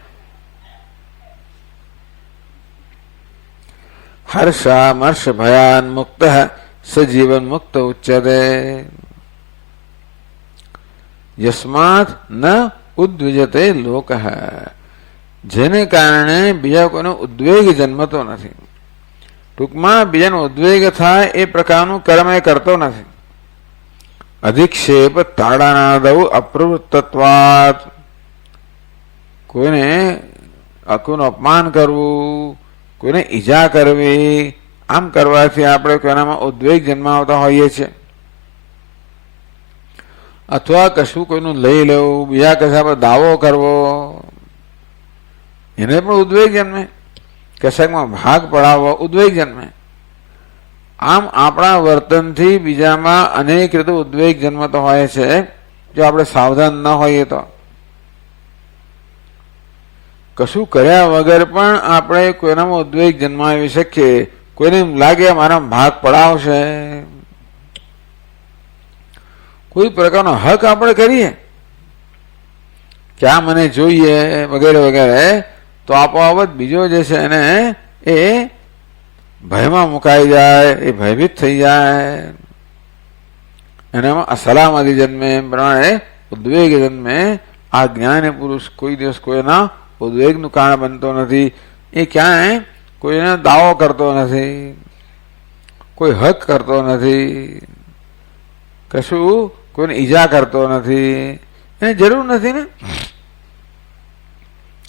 હર્ષામર્ષ ભયાન મુક્ત સજીવન મુક્ત ઉચ્યતે. યસ્માત ન ઉદ્વિજતે લોક, જેને કારણે બીજા કોઈનો ઉદ્વેગ જન્મતો નથી. ટૂંકમાં બીજાનો ઉદ્વેગ થાય એ પ્રકારનું કર્મ એ કરતો નથી. અધિક્ષેપ તાડાનાદવ અપ્રવૃત્તત્વાત, કોઈનું અપમાન કરવું, કોઈને ઈજા કરવી, આમ કરવાથી આપણે કોઈનામાં ઉદ્વેગ જન્માવતા હોઈએ છીએ. અથવા કશું કોઈનું લઈ લેવું, બીજા કશા પર દાવો કરવો, એને પણ ઉદ્વેગ જન્મે. કશાકમાં ભાગ પડાવવો, ઉદ્વેગ જન્મે. આમ આપણા વર્તનથી બીજામાં અનેક રીતે ઉદ્વેગ જન્મતો હોય છે, જો આપણે સાવધાન ન હોઈએ તો. કશું કર્યા વગર પણ આપણે કોઈનામાં ઉદ્વેગ જન્માવી શકીએ. કોઈને એમ લાગે મારા ભાગ પડાવશે, કોઈ પ્રકારનો હક આપણે કરીએ કે આ મને જોઈએ વગેરે વગેરે, તો આપોઆપ બીજો જે છે એને એ ભયમાં મુકાઈ જાય, એ ભયભીત થઈ જાય, એનામાં અસલામતી જન્મે. એમ પ્રમાણે ઉદ્વેગ જન્મે. આ જ્ઞાની પુરુષ કોઈ દિવસ કોઈના ઉદ્વેગનું કારણ બનતો નથી. એ ક્યાંય કોઈને દાવો કરતો નથી, કોઈ હક કરતો નથી, કશું કોઈને ઈજા કરતો નથી, એને જરૂર નથી ને.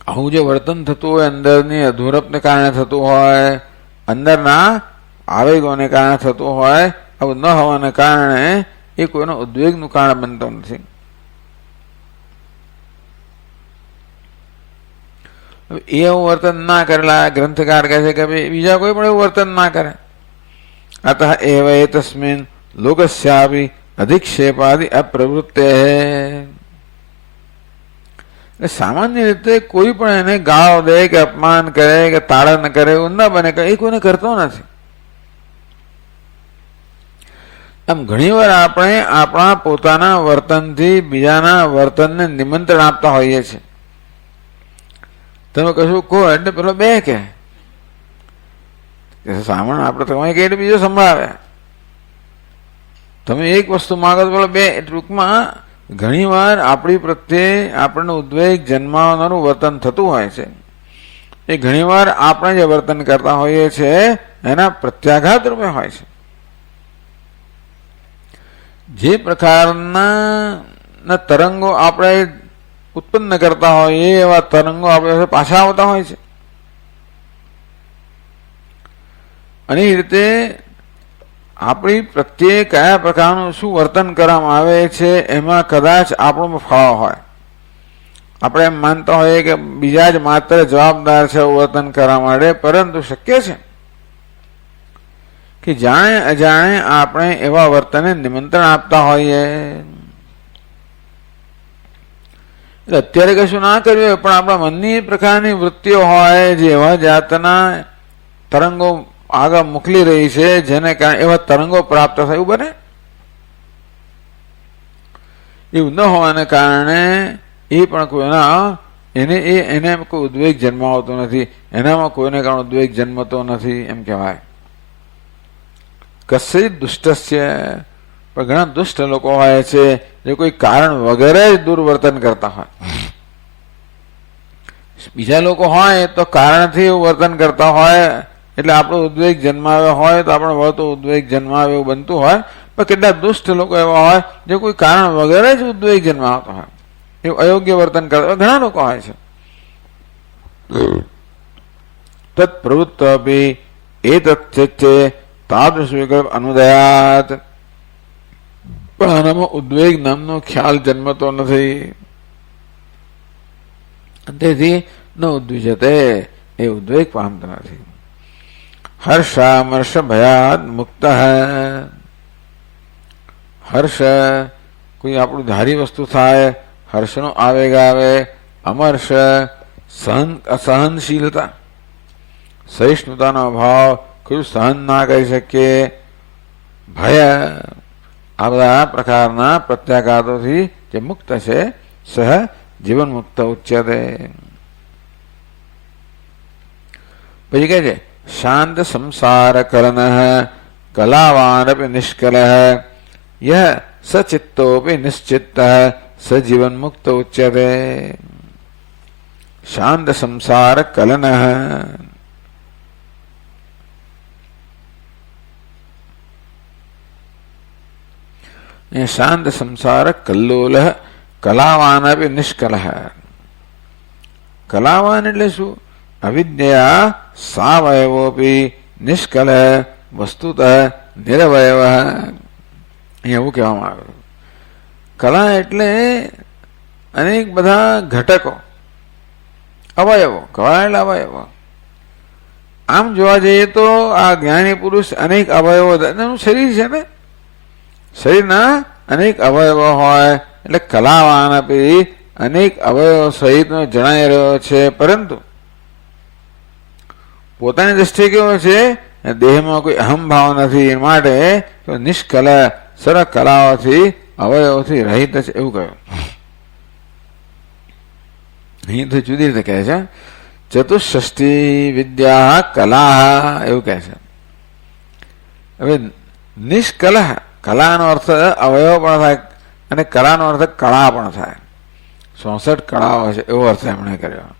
આવું જે વર્તન થતું હોય અંદરની અધૂરપને કારણે થતું હોય, અંદરના આવેગોને કારણે થતું હોય, આવું ન હોવાને કારણે એ કોઈનો ઉદ્વેગનું કારણ બનતો નથી. એવું વર્તન ના કરેલા ગ્રંથકાર કહે છે કે ભાઈ બીજા કોઈ પણ એવું વર્તન ના કરે. અતઃ એવ એતસ્મિન લોકસ્યાપી અધિક્ષેપાદિ અપ્રવૃત્તે. સામાન્ય રીતે કોઈ પણ એને ગાળો દે કે અપમાન કરે કે તાળન કરે એવું ના બને, એ કોઈને કરતો નથી. આમ ઘણીવાર આપણે આપણા પોતાના વર્તનથી બીજાના વર્તનને નિમંત્રણ આપતા હોઈએ છીએ. તમે કશું કહો એટલે પેલો બે કે સામાન આપણે તમે કહે એટલે બીજો સંભળાવે. તમે એક વસ્તુ માગો તો પેલો બે. ટૂંકમાં ઘણી વાર આપણી પ્રત્યે આપણને ઉદ્વેગ જન્માવનારું વર્તન થતું હોય છે. એ ઘણી વાર આપણે જે વર્તન કરતા હોઈએ છીએ એના પ્રત્યાઘાત રૂપે હોય છે. જે પ્રકારના તરંગો આપણે ઉત્પન્ન કરતા હોઈએ એવા તરંગો આપણે પાછા આવતા હોય છે. અને એ રીતે આપણી પ્રત્યે કયા પ્રકારનું શું વર્તન કરવામાં આવે છે એમાં કદાચ આપણો ફાળો હોય. આપણે એમ માનતા હોઈએ કે બીજા જ માત્ર જવાબદાર છે વર્તન કરવા માટે, પરંતુ શક્ય છે કે જાણે અજાણે આપણે એવા વર્તનને નિમંત્રણ આપતા હોઈએ. એટલે અત્યારે કશું ના કર્યું હોય પણ આપણા મનની પ્રકારની વૃત્તિઓ હોય જે એવા જાતના તરંગો આગળ મોકલી રહી છે જેને કારણે એવા તરંગો પ્રાપ્ત થયું બને. એવું ન હોવાને કારણે એ પણ કોઈના એને કોઈ ઉદ્વેગ જન્માવતો નથી, એનામાં કોઈને કારણે ઉદ્વેગ જન્મતો નથી એમ કહેવાય. કશ્ચિત દુષ્ટસ્ય, પણ ઘણા દુષ્ટ લોકો હોય છે જે કોઈ કારણ વગેરે જ દુર્વર્તન કરતા હોય. બીજા લોકો હોય તો કારણથી એવું વર્તન કરતા હોય એટલે આપણો ઉદ્વેગ જન્માવ્યો હોય તો આપણે વળતો ઉદ્વેગ જન્માવે એવું બનતું હોય. પણ કેટલાક દુષ્ટ લોકો એવા હોય જે કોઈ કારણ વગેરે જ ઉદ્વેગ જન્માવતો હોય, એવું અયોગ્ય વર્તન કરતા ઘણા લોકો હોય છે. તત્ પ્રવૃત્તપી એતચ્ચે તાદૃશ વિકલ્પ અનુદયાત, પણ આનામાં ઉદ્વેગ નામનો ખ્યાલ જન્મતો નથી. તેથી ન ઉદ્વિજતે, એ ઉદ્વેગ પામતો નથી. હર્ષામર્ષ ભયાદ મુક્ત, હર્ષ કોઈ આપણું ધારી વસ્તુ થાય, હર્ષનો આવેગ આવે. અમર્ષ અસહનશીલતા, સહિષ્ણુતાનો અભાવ, કોઈ સહન ના કરી શકીએ. ભય, આ બધા પ્રકારના પ્રત્યાઘાતોથી જે મુક્ત છે, સહ જીવન મુક્ત ઉચ્યતે. પછી કહે છે શાંત સંસાર કલન કલાવાન નિષ્કલ યહ સચિત્તોપી નિશ્ચિત્ત સજીવન મુક્ત ઉચ્યતે. શાંત સંસાર કલન, શાંત સંસાર કલ્લોલ કલાવાન નિષ્કલ. કલાવાન એટલે શું? અવિદ્યા સાવયવોપી નિષ્કલ વસ્તુત નિરવયવ, એવું કહેવામાં આવ્યું. કલા એટલે અનેક બધા ઘટકો, અવયવો. કલા એટલે અવયવો. આમ જોવા જઈએ તો આ જ્ઞાની પુરુષ અનેક અવયવો, એનું શરીર છે ને, શરીરના અનેક અવયવો હોય એટલે કલાવાન આપી અનેક અવયવો સહિતનો જણાઈ રહ્યો છે. પરંતુ પોતાની દ્રષ્ટિએ કેવો છે? દેહમાં કોઈ અહમ ભાવ નથી, એ માટે નિષ્કલ સર્વ કલાઓથી અવયવોથી રહિત છે એવું કહ્યું. અહીં તો જુદી રીતે કહે છે ચતુષ્ષષ્ઠી વિદ્યા કલા એવું કહે છે. હવે નિષ્કલ, કલાનો અર્થ અવયવ પણ થાય અને કલાનો અર્થ કળા પણ થાય. 64 કળાઓ છે એવો અર્થ એમણે કર્યો.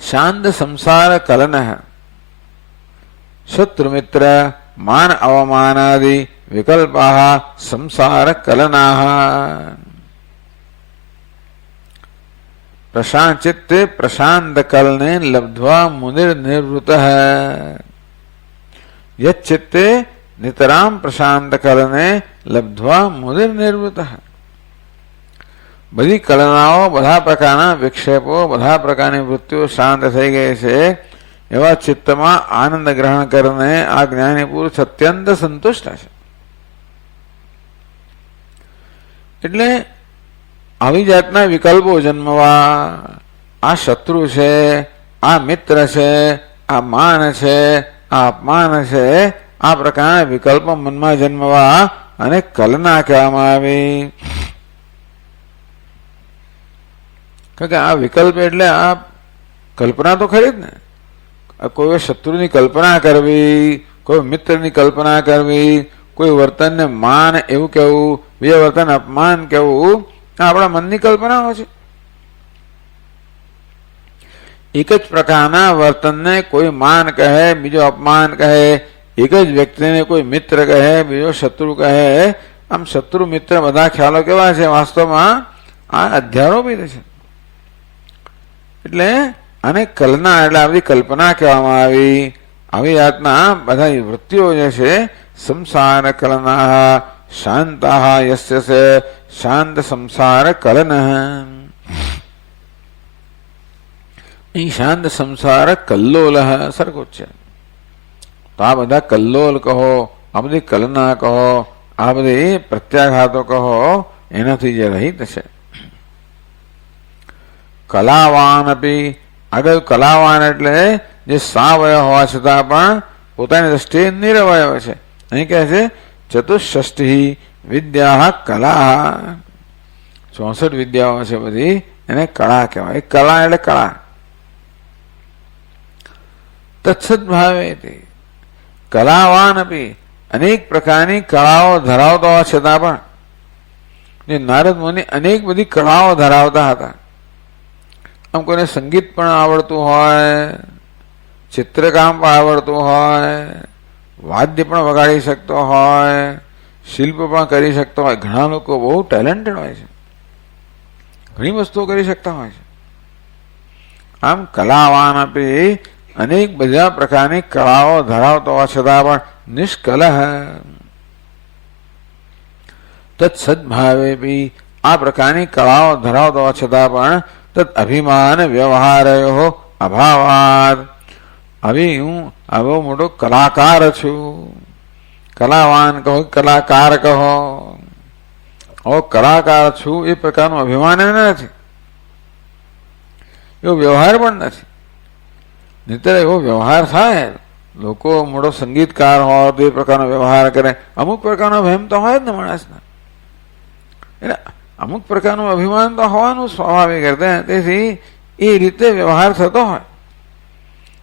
શાંત સંસાર કલન, શત્રુમિત્ર માન અવમાનાદિ વિકલ્પા સંસાર કલના. પ્રશાંત ચિત્તે પ્રશાંત કલને લબ્ધ્વા મુનિર નિવૃત્ત, યચ્ચિત્તે નિતરામ પ્રશાંત કલને લબ્ધ્વા મુનિર નિવૃત્ત. બધી કલનાઓ, બધા પ્રકારના વિક્ષેપો, બધા પ્રકારની વૃત્તિઓ શાંત થઈ ગઈ છે એવા ચિત્તમાં આનંદ ગ્રહણ કરીને આ જ્ઞાની પુરુષ અત્યંત સંતુષ્ટ છે. એટલે આવી જાતના વિકલ્પો જન્મવા, આ શત્રુ છે, આ મિત્ર છે, આ માન છે, આ અપમાન છે, આ પ્રકારના વિકલ્પો મનમાં જન્મવા અને કલના કહેવામાં આવી. કારણ કે આ વિકલ્પ એટલે આ કલ્પના તો ખરી જ ને. કોઈ શત્રુની કલ્પના કરવી, કોઈ મિત્રની કલ્પના કરવી, કોઈ વર્તનને માન એવું કહેવું, બીજા વર્તન અપમાન કહેવું, આ આપણા મનની કલ્પનાઓ છે. એક જ પ્રકારના વર્તનને કોઈ માન કહે, બીજો અપમાન કહે, એક જ વ્યક્તિને કોઈ મિત્ર કહે, બીજો શત્રુ કહે. આમ શત્રુ મિત્ર બધા ખ્યાલો કેવા છે? વાસ્તવમાં આ અધ્યારોપિત છે. એટલે આને કલના એટલે આવી કલ્પના કહેવામાં આવી. આવી જાતના બધા વૃત્તિઓ જે છે સંસાર કલના શાંતા યસ્ય સે શાંત સંસાર કલન. અહીં શાંત સંસાર કલ્લોલ સરખો છે. તો આ બધા કલ્લોલ કહો, આ બધી કલના કહો, આ બધી પ્રત્યાઘાતો કહો, એનાથી જે રહિત છે. કલાવાન અપી, આગળ કલાવાન એટલે જે સાવયવ હોવા છતાં પણ પોતાની દ્રષ્ટિએ નિરવયવ છે. અહીં કહે છે ચતુષ્ષષ્ઠી વિદ્યા કલા, 64 વિદ્યાઓ છે બધી, એને કળા કહેવાય. કલા એટલે કળા. તત્સદ ભાવે કલાવાન અપી, અનેક પ્રકારની કળાઓ ધરાવતા હોવા છતાં પણ જે નારદ મુનિ અનેક બધી કળાઓ ધરાવતા હતા. આમ કોઈને સંગીત પણ આવડતું હોય, ચિત્રકામ પણ આવડતું હોય, વાદ્ય પણ વગાડી શકતો હોય, શિલ્પ પણ કરી શકતો હોય. ઘણા લોકો બહુ ટેલેન્ટેડ હોય છે, ઘણી વસ્તુઓ કરી શકતા હોય છે. આમ કલાવાન આપી અનેક બધા પ્રકારની કળાઓ ધરાવતો હોવા છતાં પણ નિષ્કલહ તત્સદભાવે બી, આ પ્રકારની કળાઓ ધરાવતો હોવા છતાં પણ તત્ અભિમાન વ્યવહારયો અભાવાત, હવે હું આવો મોટો કલાકાર છું, કલાવાન કહો કલાકાર કહો, આવો કલાકાર છું એ પ્રકારનું અભિમાન નથી, એવો વ્યવહાર પણ નથી. નહીતર એવો વ્યવહાર થાય, લોકો મોટો સંગીતકાર હોય તો એ પ્રકારનો વ્યવહાર કરે. અમુક પ્રકારનો વહેમ તો હોય જ ને માણસના, એટલે અમુક પ્રકારનું અભિમાન તો હોવાનું સ્વાભાવિક રીતે, તેથી એ રીતે વ્યવહાર થતો હોય.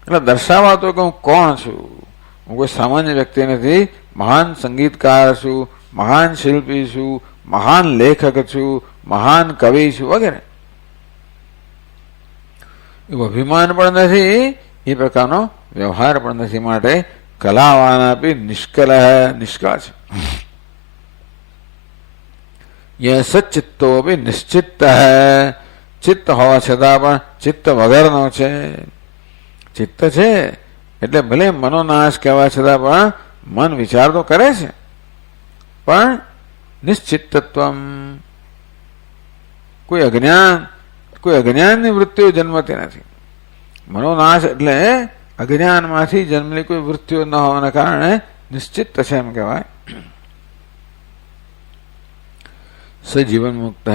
એટલે દર્શાવવા તો કે હું કોણ છું, હું કોઈ સામાન્ય વ્યક્તિ નથી, મહાન સંગીતકાર છું, મહાન શિલ્પી છું, મહાન લેખક છું, મહાન કવિ છું વગેરે. એવું અભિમાન પણ નથી, એ પ્રકારનો વ્યવહાર પણ નથી. માટે કલાવાન આપી નિષ્કલ નિષ્કળ છે. યહ સચિત્તો બી નિશ્ચિત હૈ, ચિત્ત હોવા છતાં પણ ચિત્ત વગરનો છે. ચિત્ત છે એટલે ભલે મનોનાશ કહેવા છતાં પણ મન વિચાર તો કરે છે, પણ નિશ્ચિતત્વમ, કોઈ અજ્ઞાનની વૃત્તિઓ જન્મતી નથી. મનોનાશ એટલે અજ્ઞાનમાંથી જન્મેલી કોઈ વૃત્તિઓ ન હોવાના કારણે નિશ્ચિત છે એમ કહેવાય. સ જીવન મુક્ત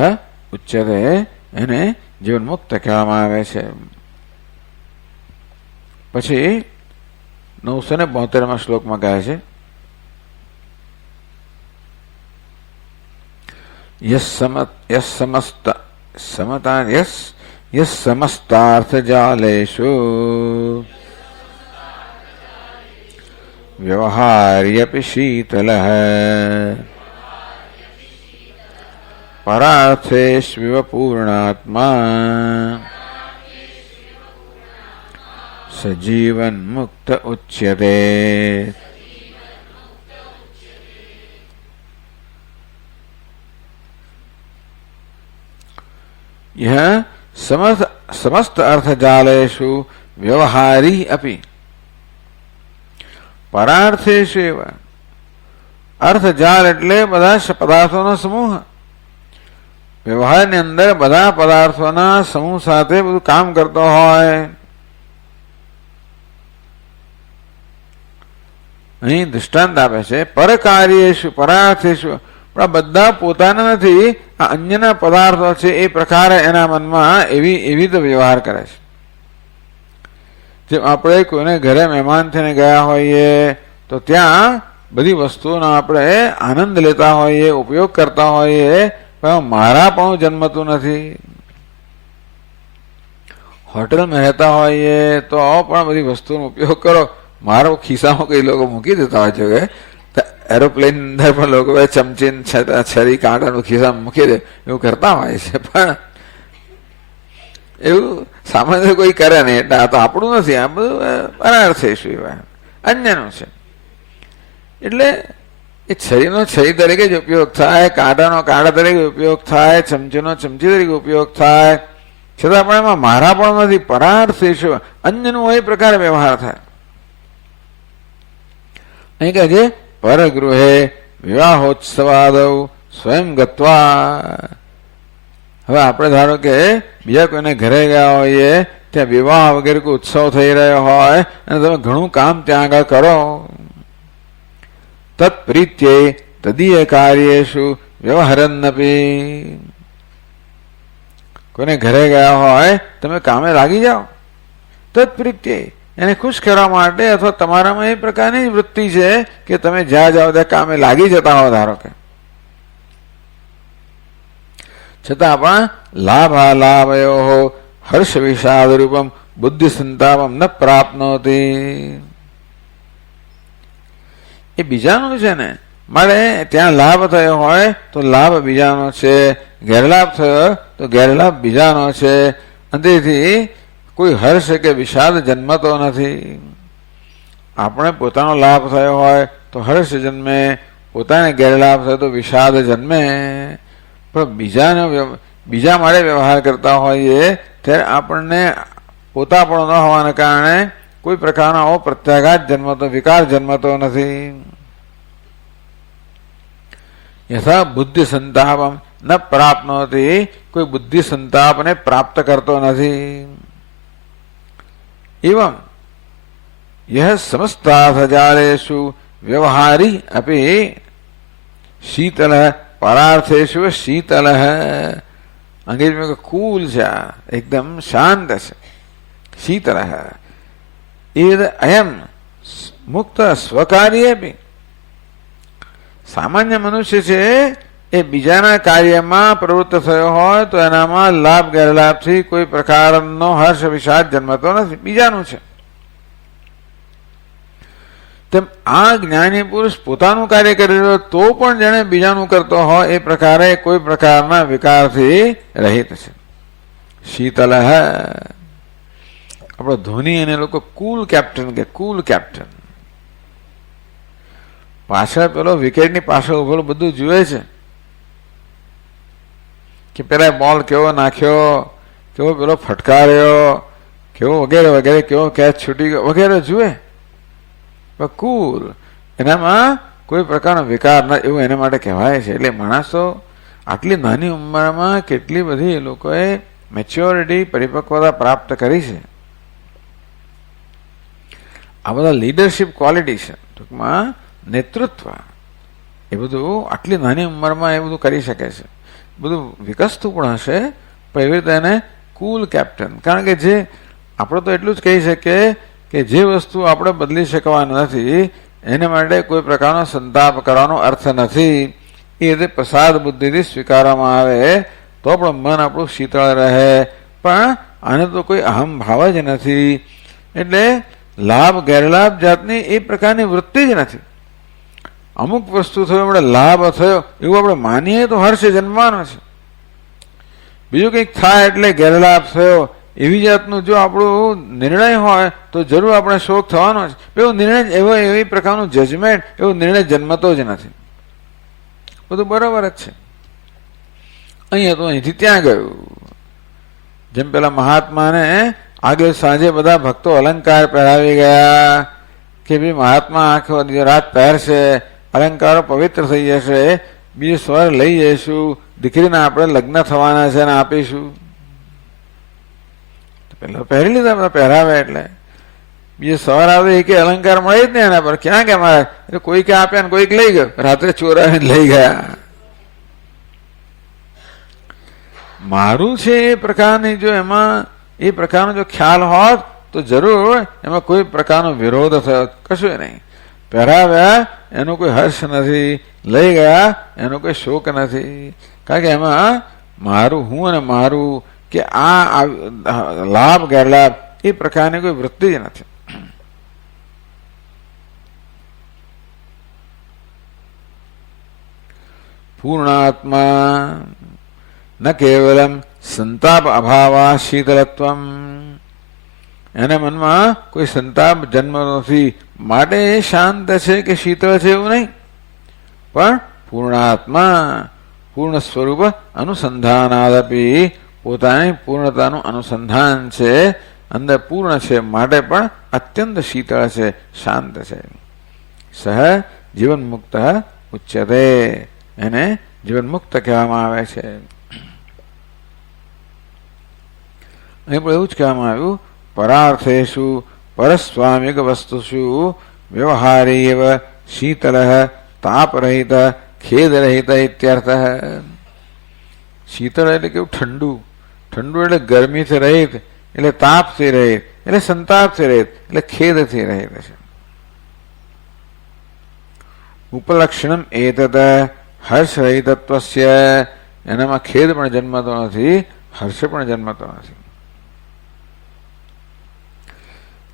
ઉચ્ચતે, એને જીવન મુક્ત કહેવામાં આવે છે. પછી 972 શ્લોકમાં કહે છે સમસ્તાર્થ જાલેષુ વ્યવહાર્યપી શીતલઃ પરાર્થેષ્વિવ પૂર્ણાત્મા સજીવન મુક્ત ઉચ્યતે. यह समस्त अर्थजालेषु व्यवहारी अपि परार्थेषु एव. અર્થજાલ એટલે બધા પદાર્થોનો સમૂહ. વ્યવહારની અંદર બધા પદાર્થોના સમૂહ સાથે બધું કામ કરતો હોય. અહીં દૃષ્ટાંત આપે છે પરકાર્યેષુ પરાર્થેષુ, પણ બધા પોતાના નથી, આ અન્યના પદાર્થો છે એ પ્રકારે એના મનમાં એવી તો વ્યવહાર કરે છે. જેમ આપણે કોઈને ઘરે મહેમાન થઈને ગયા હોઈએ તો ત્યાં બધી વસ્તુઓનો આપણે આનંદ લેતા હોઈએ, ઉપયોગ કરતા હોઈએ, પણ મારા પણ જન્મતું નથી. હોટલમાં રહેતા હોઈએ તો પણ બધી વસ્તુનો ઉપયોગ કરો, મારો ખિસ્સામાં કઈ લોકો મૂકી દેતા હોય છે કે એરોપ્લેન અંદર પણ લોકો ચમચીન છરી કાંટાનું ખિસ્સામાં મૂકી દે, એવું કરતા હોય છે. પણ એવું સામાન્ય કોઈ કરે નહીં, એટલે આ તો આપણું નથી, આ બધું પરાર્થે શું અન્યનું છે. એટલે એ છરીનો છરી તરીકે જ ઉપયોગ થાય, કાંટાનો કાંટા તરીકે ઉપયોગ થાય, ચમચીનો ચમચી તરીકે ઉપયોગ થાય, છતાં પણ એમાં મારા પણ નથી. પરાર્થે શું અન્યનું એ પ્રકારે વ્યવહાર થાય. અહીં કહે છે પરગૃહે વિવાહોત્સવાદૌ સ્વયં ગત્વા. હવે આપણે ધારો કે બીજા કોઈને ઘરે ગયા હોઈએ, ત્યાં વિવાહ વગેરે કોઈ ઉત્સવ થઈ રહ્યો હોય અને તમે ઘણું કામ ત્યાં આગળ કરો, તત્પ્રીત્યે તદીય કાર્યેષુ વ્યવહરન્નપી. કોઈને ઘરે ગયા હોય તમે કામે લાગી જાઓ, તત્પ્રીત્યે એને ખુશ કરવા માટે, અથવા તમારામાં એ પ્રકારની વૃત્તિ છે કે તમે જ્યાં જાઓ ત્યાં કામે લાગી જતા હો. ધારો કે છતાં પણ લાભાલાભયો હર્ષ વિષાદ રૂપમ બુદ્ધિ સંતાપમ ન પ્રાપ્નોતી. એ બીજાનું છે ને, મારે ત્યાં લાભ થયો હોય તો લાભ બીજાનો છે, ગેરલાભ થયો તો ગેરલાભ બીજાનો છે. તેથી કોઈ હર્ષ કે વિષાદ જન્મતો નથી. આપણે પોતાનો લાભ થયો હોય તો હર્ષ જન્મે, પોતાને ગેરલાભ થયો તો વિષાદ જન્મે. પણ બીજા માટે વ્યવહાર કરતા હોઈએ ત્યારે આપણને પોતાપણો ન હોવાને કારણે કોઈ પ્રકારનો આવો પ્રત્યાઘાત જન્મતો, વિકાર જન્મતો નથી. યથા બુદ્ધિ સંતાપમ ન પ્રાપ્નોતિ, કોઈ બુદ્ધિ સંતાપને પ્રાપ્ત કરતો નથી. એવં यह समस्तार्थजालेषु व्यवहारी अपि शीतल परार्थेषु शीतल. अंग्रेजी में कूल છે, एकदम शांत છે, शीतल अयम मुक्त स्वकार्य भी. સામાન્ય મનુષ્ય છે એ બીજાના કાર્યમાં પ્રવૃત્ત થયો હોય તો એનામાં લાભ ગેરલાભથી કોઈ પ્રકારનો હર્ષ વિષાદ જન્મતો નથી, બીજાનું છે. તેમ આ જ્ઞાની પુરુષ પોતાનું કાર્ય કરી રહ્યો તો પણ જેને બીજાનું કરતો હોય એ પ્રકારે કોઈ પ્રકારના વિકારથી રહિત છે. શીતલ. આપણો ધોની એને લોકો કુલ કેપ્ટન કે કુલ કેપ્ટન. પાછળ પેલો વિકેટની પાછળ ઉભેલો બધું જુએ છે કે પેલા બોલ કેવો નાખ્યો, કેવો પેલો ફટકાર્યો, કેવો વગેરે વગેરે, કેવો કેચ છૂટી ગયો વગેરે જુએ. કુલ, એનામાં કોઈ પ્રકારનો વિકાર ન, એવું એના માટે કહેવાય છે. એટલે માણસો આટલી નાની ઉંમરમાં કેટલી બધી એ લોકોએ મેચ્યોરિટી, પરિપક્વતા પ્રાપ્ત કરી છે. આ બધા લીડરશિપ ક્વોલિટી છે, ટૂંકમાં નેતૃત્વ. એ બધું આટલી નાની ઉંમરમાં એ બધું કરી શકે છે. બધું વિકસતું પણ હશે, પણ એવી રીતે એને કુલ કેપ્ટન. કારણ કે જે આપણે તો એટલું જ કહી શકીએ કે જે વસ્તુ આપણે બદલી શકવાનું નથી એને માટે કોઈ પ્રકારનો સંતાપ કરવાનો અર્થ નથી. એ રીતે પ્રસાદ બુદ્ધિથી સ્વીકારવામાં આવે તો પણ મન આપણું શીતળ રહે. પણ આને તો કોઈ અહમ ભાવ જ નથી. એટલે લાભ ગેરલાભ જાતની એ પ્રકારની વૃત્તિ જ નથી. અમુક વસ્તુ થયો, આપણે લાભ થયો એવું આપણે માનીએ તો હર્ષ જન્મવાનો છે. બીજું કંઈક થાય એટલે ગેરલાભ થયો એવી જાતનું જો આપણું નિર્ણય હોય તો જરૂર આપણે શોક થવાનો છે. એવો નિર્ણય, એવી પ્રકારનું જજમેન્ટ, એવો નિર્ણય જન્મતો જ નથી. બધું બરાબર જ છે. અહીંયા તો અહીંથી ત્યાં ગયું. જેમ પેલા મહાત્માને આગળ સાંજે બધા ભક્તો અલંકાર પહેરાવી ગયા કે ભાઈ મહાત્મા આખો રાત પહેરશે, અલંકારો પવિત્ર થઈ જશે, બીજું સ્વર લઈ જઈશું, દીકરીને આપણે લગ્ન થવાના છે ને આપીશું. પેલા પહેરી લીધા, બધા પહેરાવે. એટલે બીજે સવાર આવે એ કે અલંકાર મળે જ નહીં એના પર. ક્યાં કે મારે કોઈ કે આપ્યા ને કોઈક લઈ ગયો, રાત્રે ચોરાવીને લઈ ગયા. મારું છે એ પ્રકારની જો એમાં એ પ્રકારનો જો ખ્યાલ હોત તો જરૂર એમાં કોઈ પ્રકારનો વિરોધ થયો, કશું નહીં. પહેરાવ્યા એનો કોઈ હર્ષ નથી, લઈ ગયા એનો કોઈ શોક નથી. કારણ કે એમાં મારું, હું અને મારું કે આ લાભ ગેરલાભ એ પ્રકારની કોઈ વૃત્તિ જ નથી. પૂર્ણાત્મા ન કેવલમ સંતાપ અભાવા શીતલત્વમ. એના મનમાં કોઈ સંતાપ જન્મ નથી માટે એ શાંત છે કે શીતળ છે એવું નહીં. પણ પૂર્ણાત્મા, પૂર્ણ સ્વરૂપ અનુસંધાનાદપી, પોતાની પૂર્ણતાનું અનુસંધાન છે, અંદર પૂર્ણ છે માટે પણ અત્યંત શીતળ છે, શાંત છે. સહ જીવન મુક્ત ઉચ્યતે, એને જીવન મુક્ત કહેવામાં આવે છે. અહીં પણ એવું જ કહેવામાં આવ્યું, પરાર્થેષુ પરસ્વામિક વસ્તુષુ વ્યવહારી એવ શીતલ તાપરહિત ખેદરહિત ઇત્યર્થ. શીતળ એટલે કેવું? ઠંડુ. ઠંડુ એટલે ગરમીથી રહિત, એટલે તાપથી રહિત, એટલે સંતાપથી રહિત, એટલે ખેદથી રહિત છે. ઉપલક્ષણમ એતદ હર્ષરહિતત્વસ્ય એનામાં ખેદ પણ જન્મતો નથી, હર્ષ પણ જન્મતો નથી.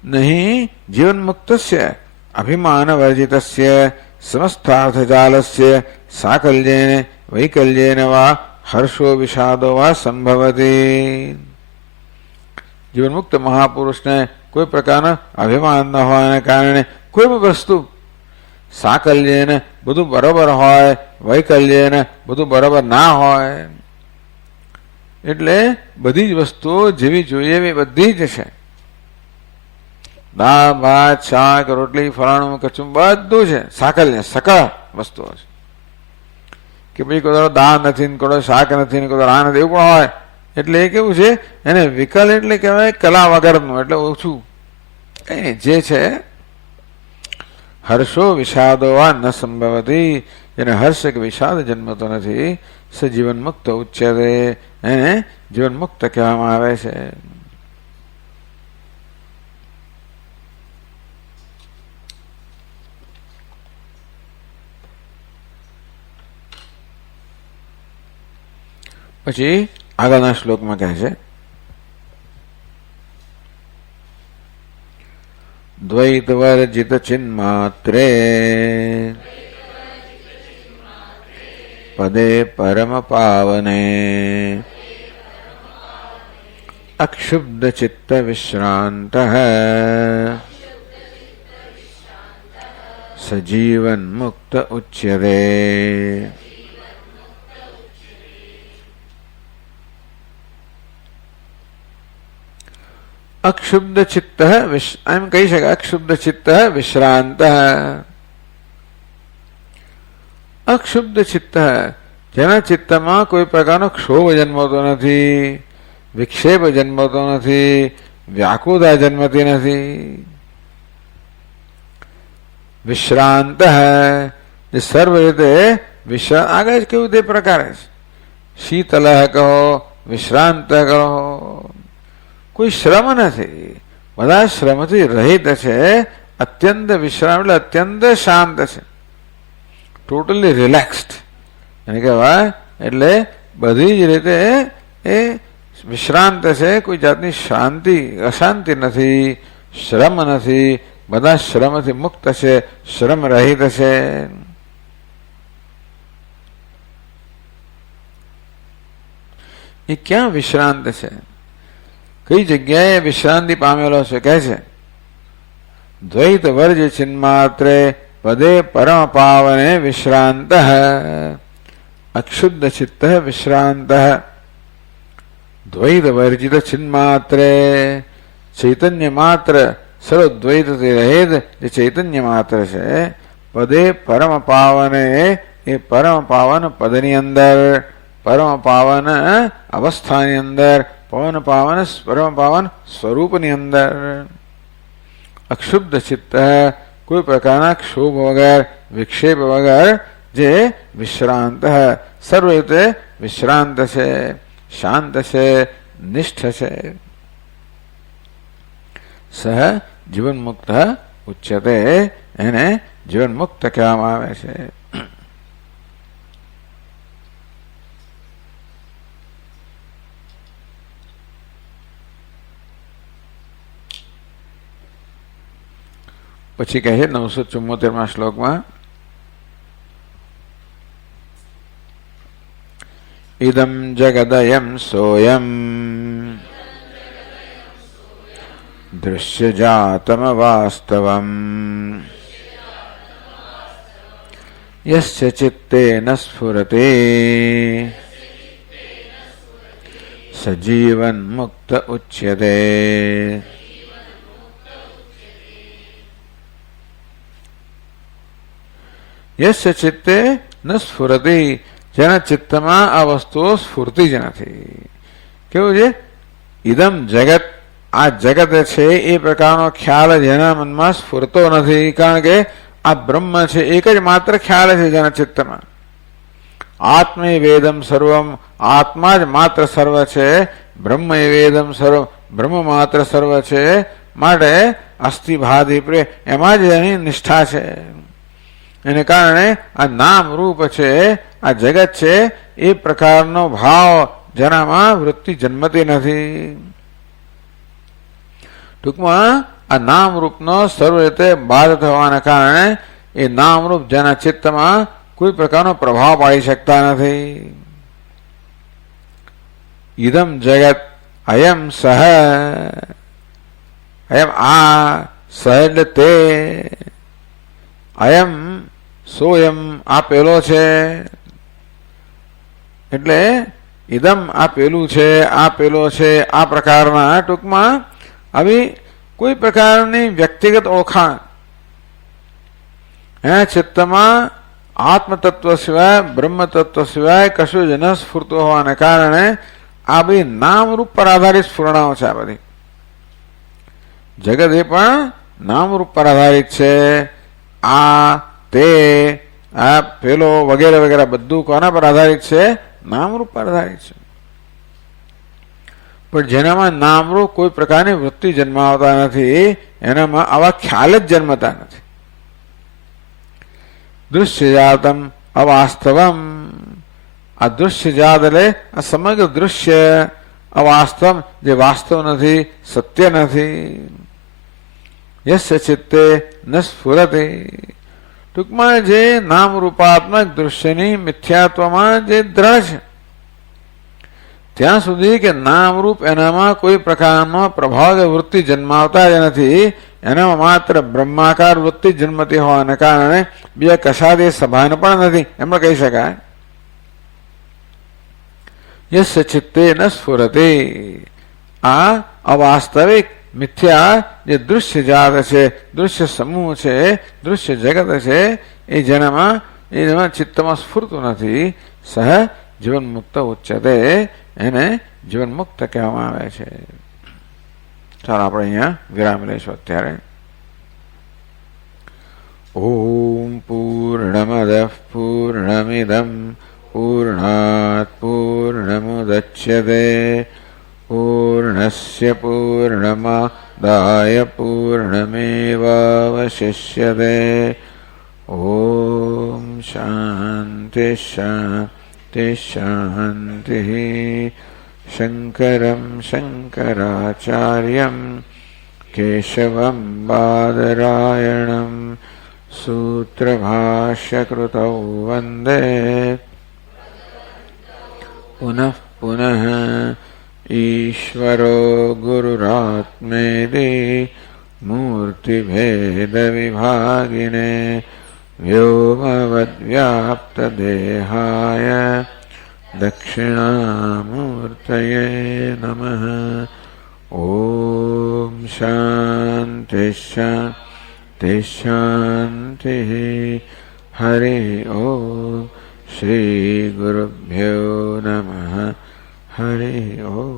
નહીં જીવન મુક્તસ્ય અભિમાન વર્જિતસ્ય સમસ્તાર્થજાલસ્ય સાકલ્યેન વૈકલ્યેન વા હર્ષો વિષાદો વા સંભવતી. જીવન મુક્ત મહાપુરુષને કોઈ પ્રકારનો અભિમાન ન હોવાને કારણે કોઈ પણ વસ્તુ સાકલ્યેન બધું બરોબર હોય, વૈકલ્યેન બધું બરોબર ના હોય. એટલે બધી જ વસ્તુઓ જેવી જોઈએ એવી બધી જ છે. દાળ ભાત શાક રોટલી ફલાણું કચું બધું છે, સાકલ્ય સકળ વસ્તુઓ છે. કે ભાઈ કોઈ દાળ નથી ને કોઈ શાક નથી ને કોઈ આ નથી એવું પણ હોય. એટલે એ કેવું છે, એને વિકલ એટલે કહેવાય કલા વગરનું, એટલે ઓછું. જે છે હર્ષો વિષાદો વા ન સંભવતી, એને હર્ષ કે વિષાદ જન્મતો નથી. સ જીવન મુક્ત ઉચ્યતે, એને જીવન મુક્ત કહેવામાં આવે છે. પછી આગળના શ્લોકમાં કહે છે, દ્વૈત વર્જિત ચિન્માત્રે પદે પરમ પાવને અક્ષુબ્ધ ચિત્ત વિશ્રાંત સજીવન મુક્ત ઉચ્યતે. અક્ષુબ્ધ ચિત્ત એમ કહી શકાય, અક્ષુબ્ધ ચિત્ત વિશ્રાંત. અક્ષુબ્ધ ચિત્ત જેના ચિત્તમાં કોઈ પ્રકારનો ક્ષોભ જન્મતો નથી, વિક્ષેપ જન્મતો નથી, વ્યાકુળતા જન્મતી નથી. વિશ્રાંત જે સર્વ રીતે આગળ કેવું તે પ્રકારે છે. શીતલ કહો, વિશ્રાંત કહો, કોઈ શ્રમ નથી, બધા શ્રમથી રહિત છે. અત્યંત વિશ્રામ એટલે અત્યંત શાંત છે, ટોટલી રિલેક્સ્ડ એને કહેવાય. એટલે બધી જ રીતે એ વિશ્રાંત છે, કોઈ જાતની શાંતિ અશાંતિ નથી, શ્રમ નથી, બધા શ્રમથી મુક્ત છે, શ્રમ રહિત છે. એ ક્યાં વિશ્રાંત છે, કઈ જગ્યાએ વિશ્રાંતિ પામેલો છે? કહે છે, દ્વૈત વર્જ ચિન્માત્રે પદે પરમ પાવને વિશ્રાંત અક્ષુદ્ધ ચિત્ત વિશ્રાંત. દ્વૈત વર્જિત ચિન્માત્રે ચૈતન્ય માત્ર સર્વદ્વૈતથી રહિત જે ચૈતન્ય માત્ર છે. પદે પરમ પાવને એ પરમ પાવન પદની અંદર, પરમ પાવન અવસ્થાની અંદર, પવન પાવન પરમ પાવન સ્વરૂપની અંદર. અક્ષુબ્ધ ચિત્ત કોઈ પ્રકારના ક્ષોભ વગર, વિક્ષેપ વગર જે વિશ્રાંત સર્વ રીતે વિશ્રાંત છે, શાંત છે, નિષ્ઠ છે. સહ જીવન મુક્ત ઉચ્યતે, એને જીવન મુક્ત કહેવામાં આવે છે. પછી કહે 974માં શ્લોકમાં, ઇદમ જગદયમ સોયમ દૃશ્યજાતમ વાસ્તવમ યસ્ય ચિત્તેન સ્ફુરતે સજીવન મુક્ત ઉચ્યતે. યસ્ય ચિત્તે ન સ્ફુરતિ, જેના ચિત્તમાં આ વસ્તુઓ સ્ફૂર્તિ જ નથી. કેવું છે? ઇદમ જગત, આ જગત છે એ પ્રકારનો ખ્યાલ જેના મનમાં સ્ફુરતો નથી. કારણ કે આ બ્રહ્મ છે એક જ માત્ર ખ્યાલ છે જેના ચિત્તમાં. આત્મે વેદમ સર્વમ, આત્મા જ માત્ર સર્વ છે. બ્રહ્મ એ વેદમ સર્વ, બ્રહ્મ માત્ર સર્વ છે. માટે અસ્થિ ભાદી પ્રે, એમાં જ એની નિષ્ઠા છે. એને કારણે આ નામ રૂપ છે, આ જગત છે, એ પ્રકારનો ભાવ જેનામાં વૃત્તિ જન્મતી નથી. ટૂંકમાં આ નામ રૂપનો સર્વ રીતે બાદ થવાના કારણે એ નામરૂપ જેના ચિત્તમાં કોઈ પ્રકારનો પ્રભાવ પાડી શકતા નથી. ઇદમ જગત અયમ સહ, અયમ આ સહ એટલે તે, અયમ સોયમ આ પેલો છે, એટલે ઇદમ આ પેલું છે, આ પેલો છે, આ પ્રકારના ટૂંકમાં આવી કોઈ પ્રકારની વ્યક્તિગત ઓળખાણ એના ચિત્તમાં આત્મતત્વ સિવાય બ્રહ્મ તત્વ સિવાય કશું જ ન સ્ફૂરતું હોવાને કારણે આ બધી નામરૂપ પર આધારિત સ્ફુરણાઓ છે. આ બધી જગત એ પણ નામરૂપ પર આધારિત છે. આ તે આ પેલો વગેરે વગેરે બધું કોના પર આધારિત છે? નામરૂપ પર આધારિત છે. પણ જેનામાં નામરૂપ કોઈ પ્રકારની વૃત્તિ જન્માવતા નથી, એનામાં આવા ખ્યાલ જ જન્મતા નથી. દૃશ્ય જાતમ અવાસ્તવમ, આ દૃશ્ય જાત એટલે આ સમગ્ર દૃશ્ય અવાસ્તવ જે વાસ્તવ નથી, સત્ય નથી. યસ્ય ચિત્તે ન સ્ફુરતે, ટૂંકમાં જે નામ રૂપાત્મક દૃશ્યની મિથ્યાત્વમાં જે દ્રઢ છે ત્યાં સુધી કે નામરૂપ એનામાં કોઈ પ્રકારનો પ્રભાવ કે વૃત્તિ જન્માવતા જ નથી, એનામાં માત્ર બ્રહ્માકાર વૃત્તિ જન્મતી હોવાને કારણે બીજા કશાદે સભાન પણ નથી એમ કહી શકાય. યસ્ય ચિત્તે ન સ્ફુરતે, આ અવાસ્તવિક મિથ્યા જે દૃશ્ય જાત છે, દૃશ્ય સમૂહ છે, દૃશ્ય જગત છે, એ જેનામાં ચિત્તમાં સ્ફુરતું નથી. સહ જીવન મુક્ત ઉચ્ચતે, એને જીવન મુક્ત કહેવામાં આવે છે. ચાલો આપણે અહીંયા વિરામ લઈશું અત્યારે. ઓમ પૂર્ણમદ પૂર્ણમિદમ પૂર્ણાત પૂર્ણમુદચ્યતે પૂર્ણસ્ય પૂર્ણમાદાય પૂર્ણમેવાવશિષ્યતે. ઓમ શાંતિ શાંતિ શાંતિ. શંકરમ શંકરાચાર્યમ કેશવમ બાદરાયણમ સૂત્રભાષ્યકૃતૌ વંદે પુનઃ પુનઃ. ઈશ્વરો ગુરુરાત્મેતિ મૂર્તિભેદવિભાગિને વ્યોમવદ્વ્યાપ્તદેહાય દક્ષિણામૂર્તયે નમઃ. ઓમ શાંતિ શાંતિ શાંતિ. હરિ ઓમ. શ્રી ગુરુભ્યો નમઃ. હરિ ઓમ.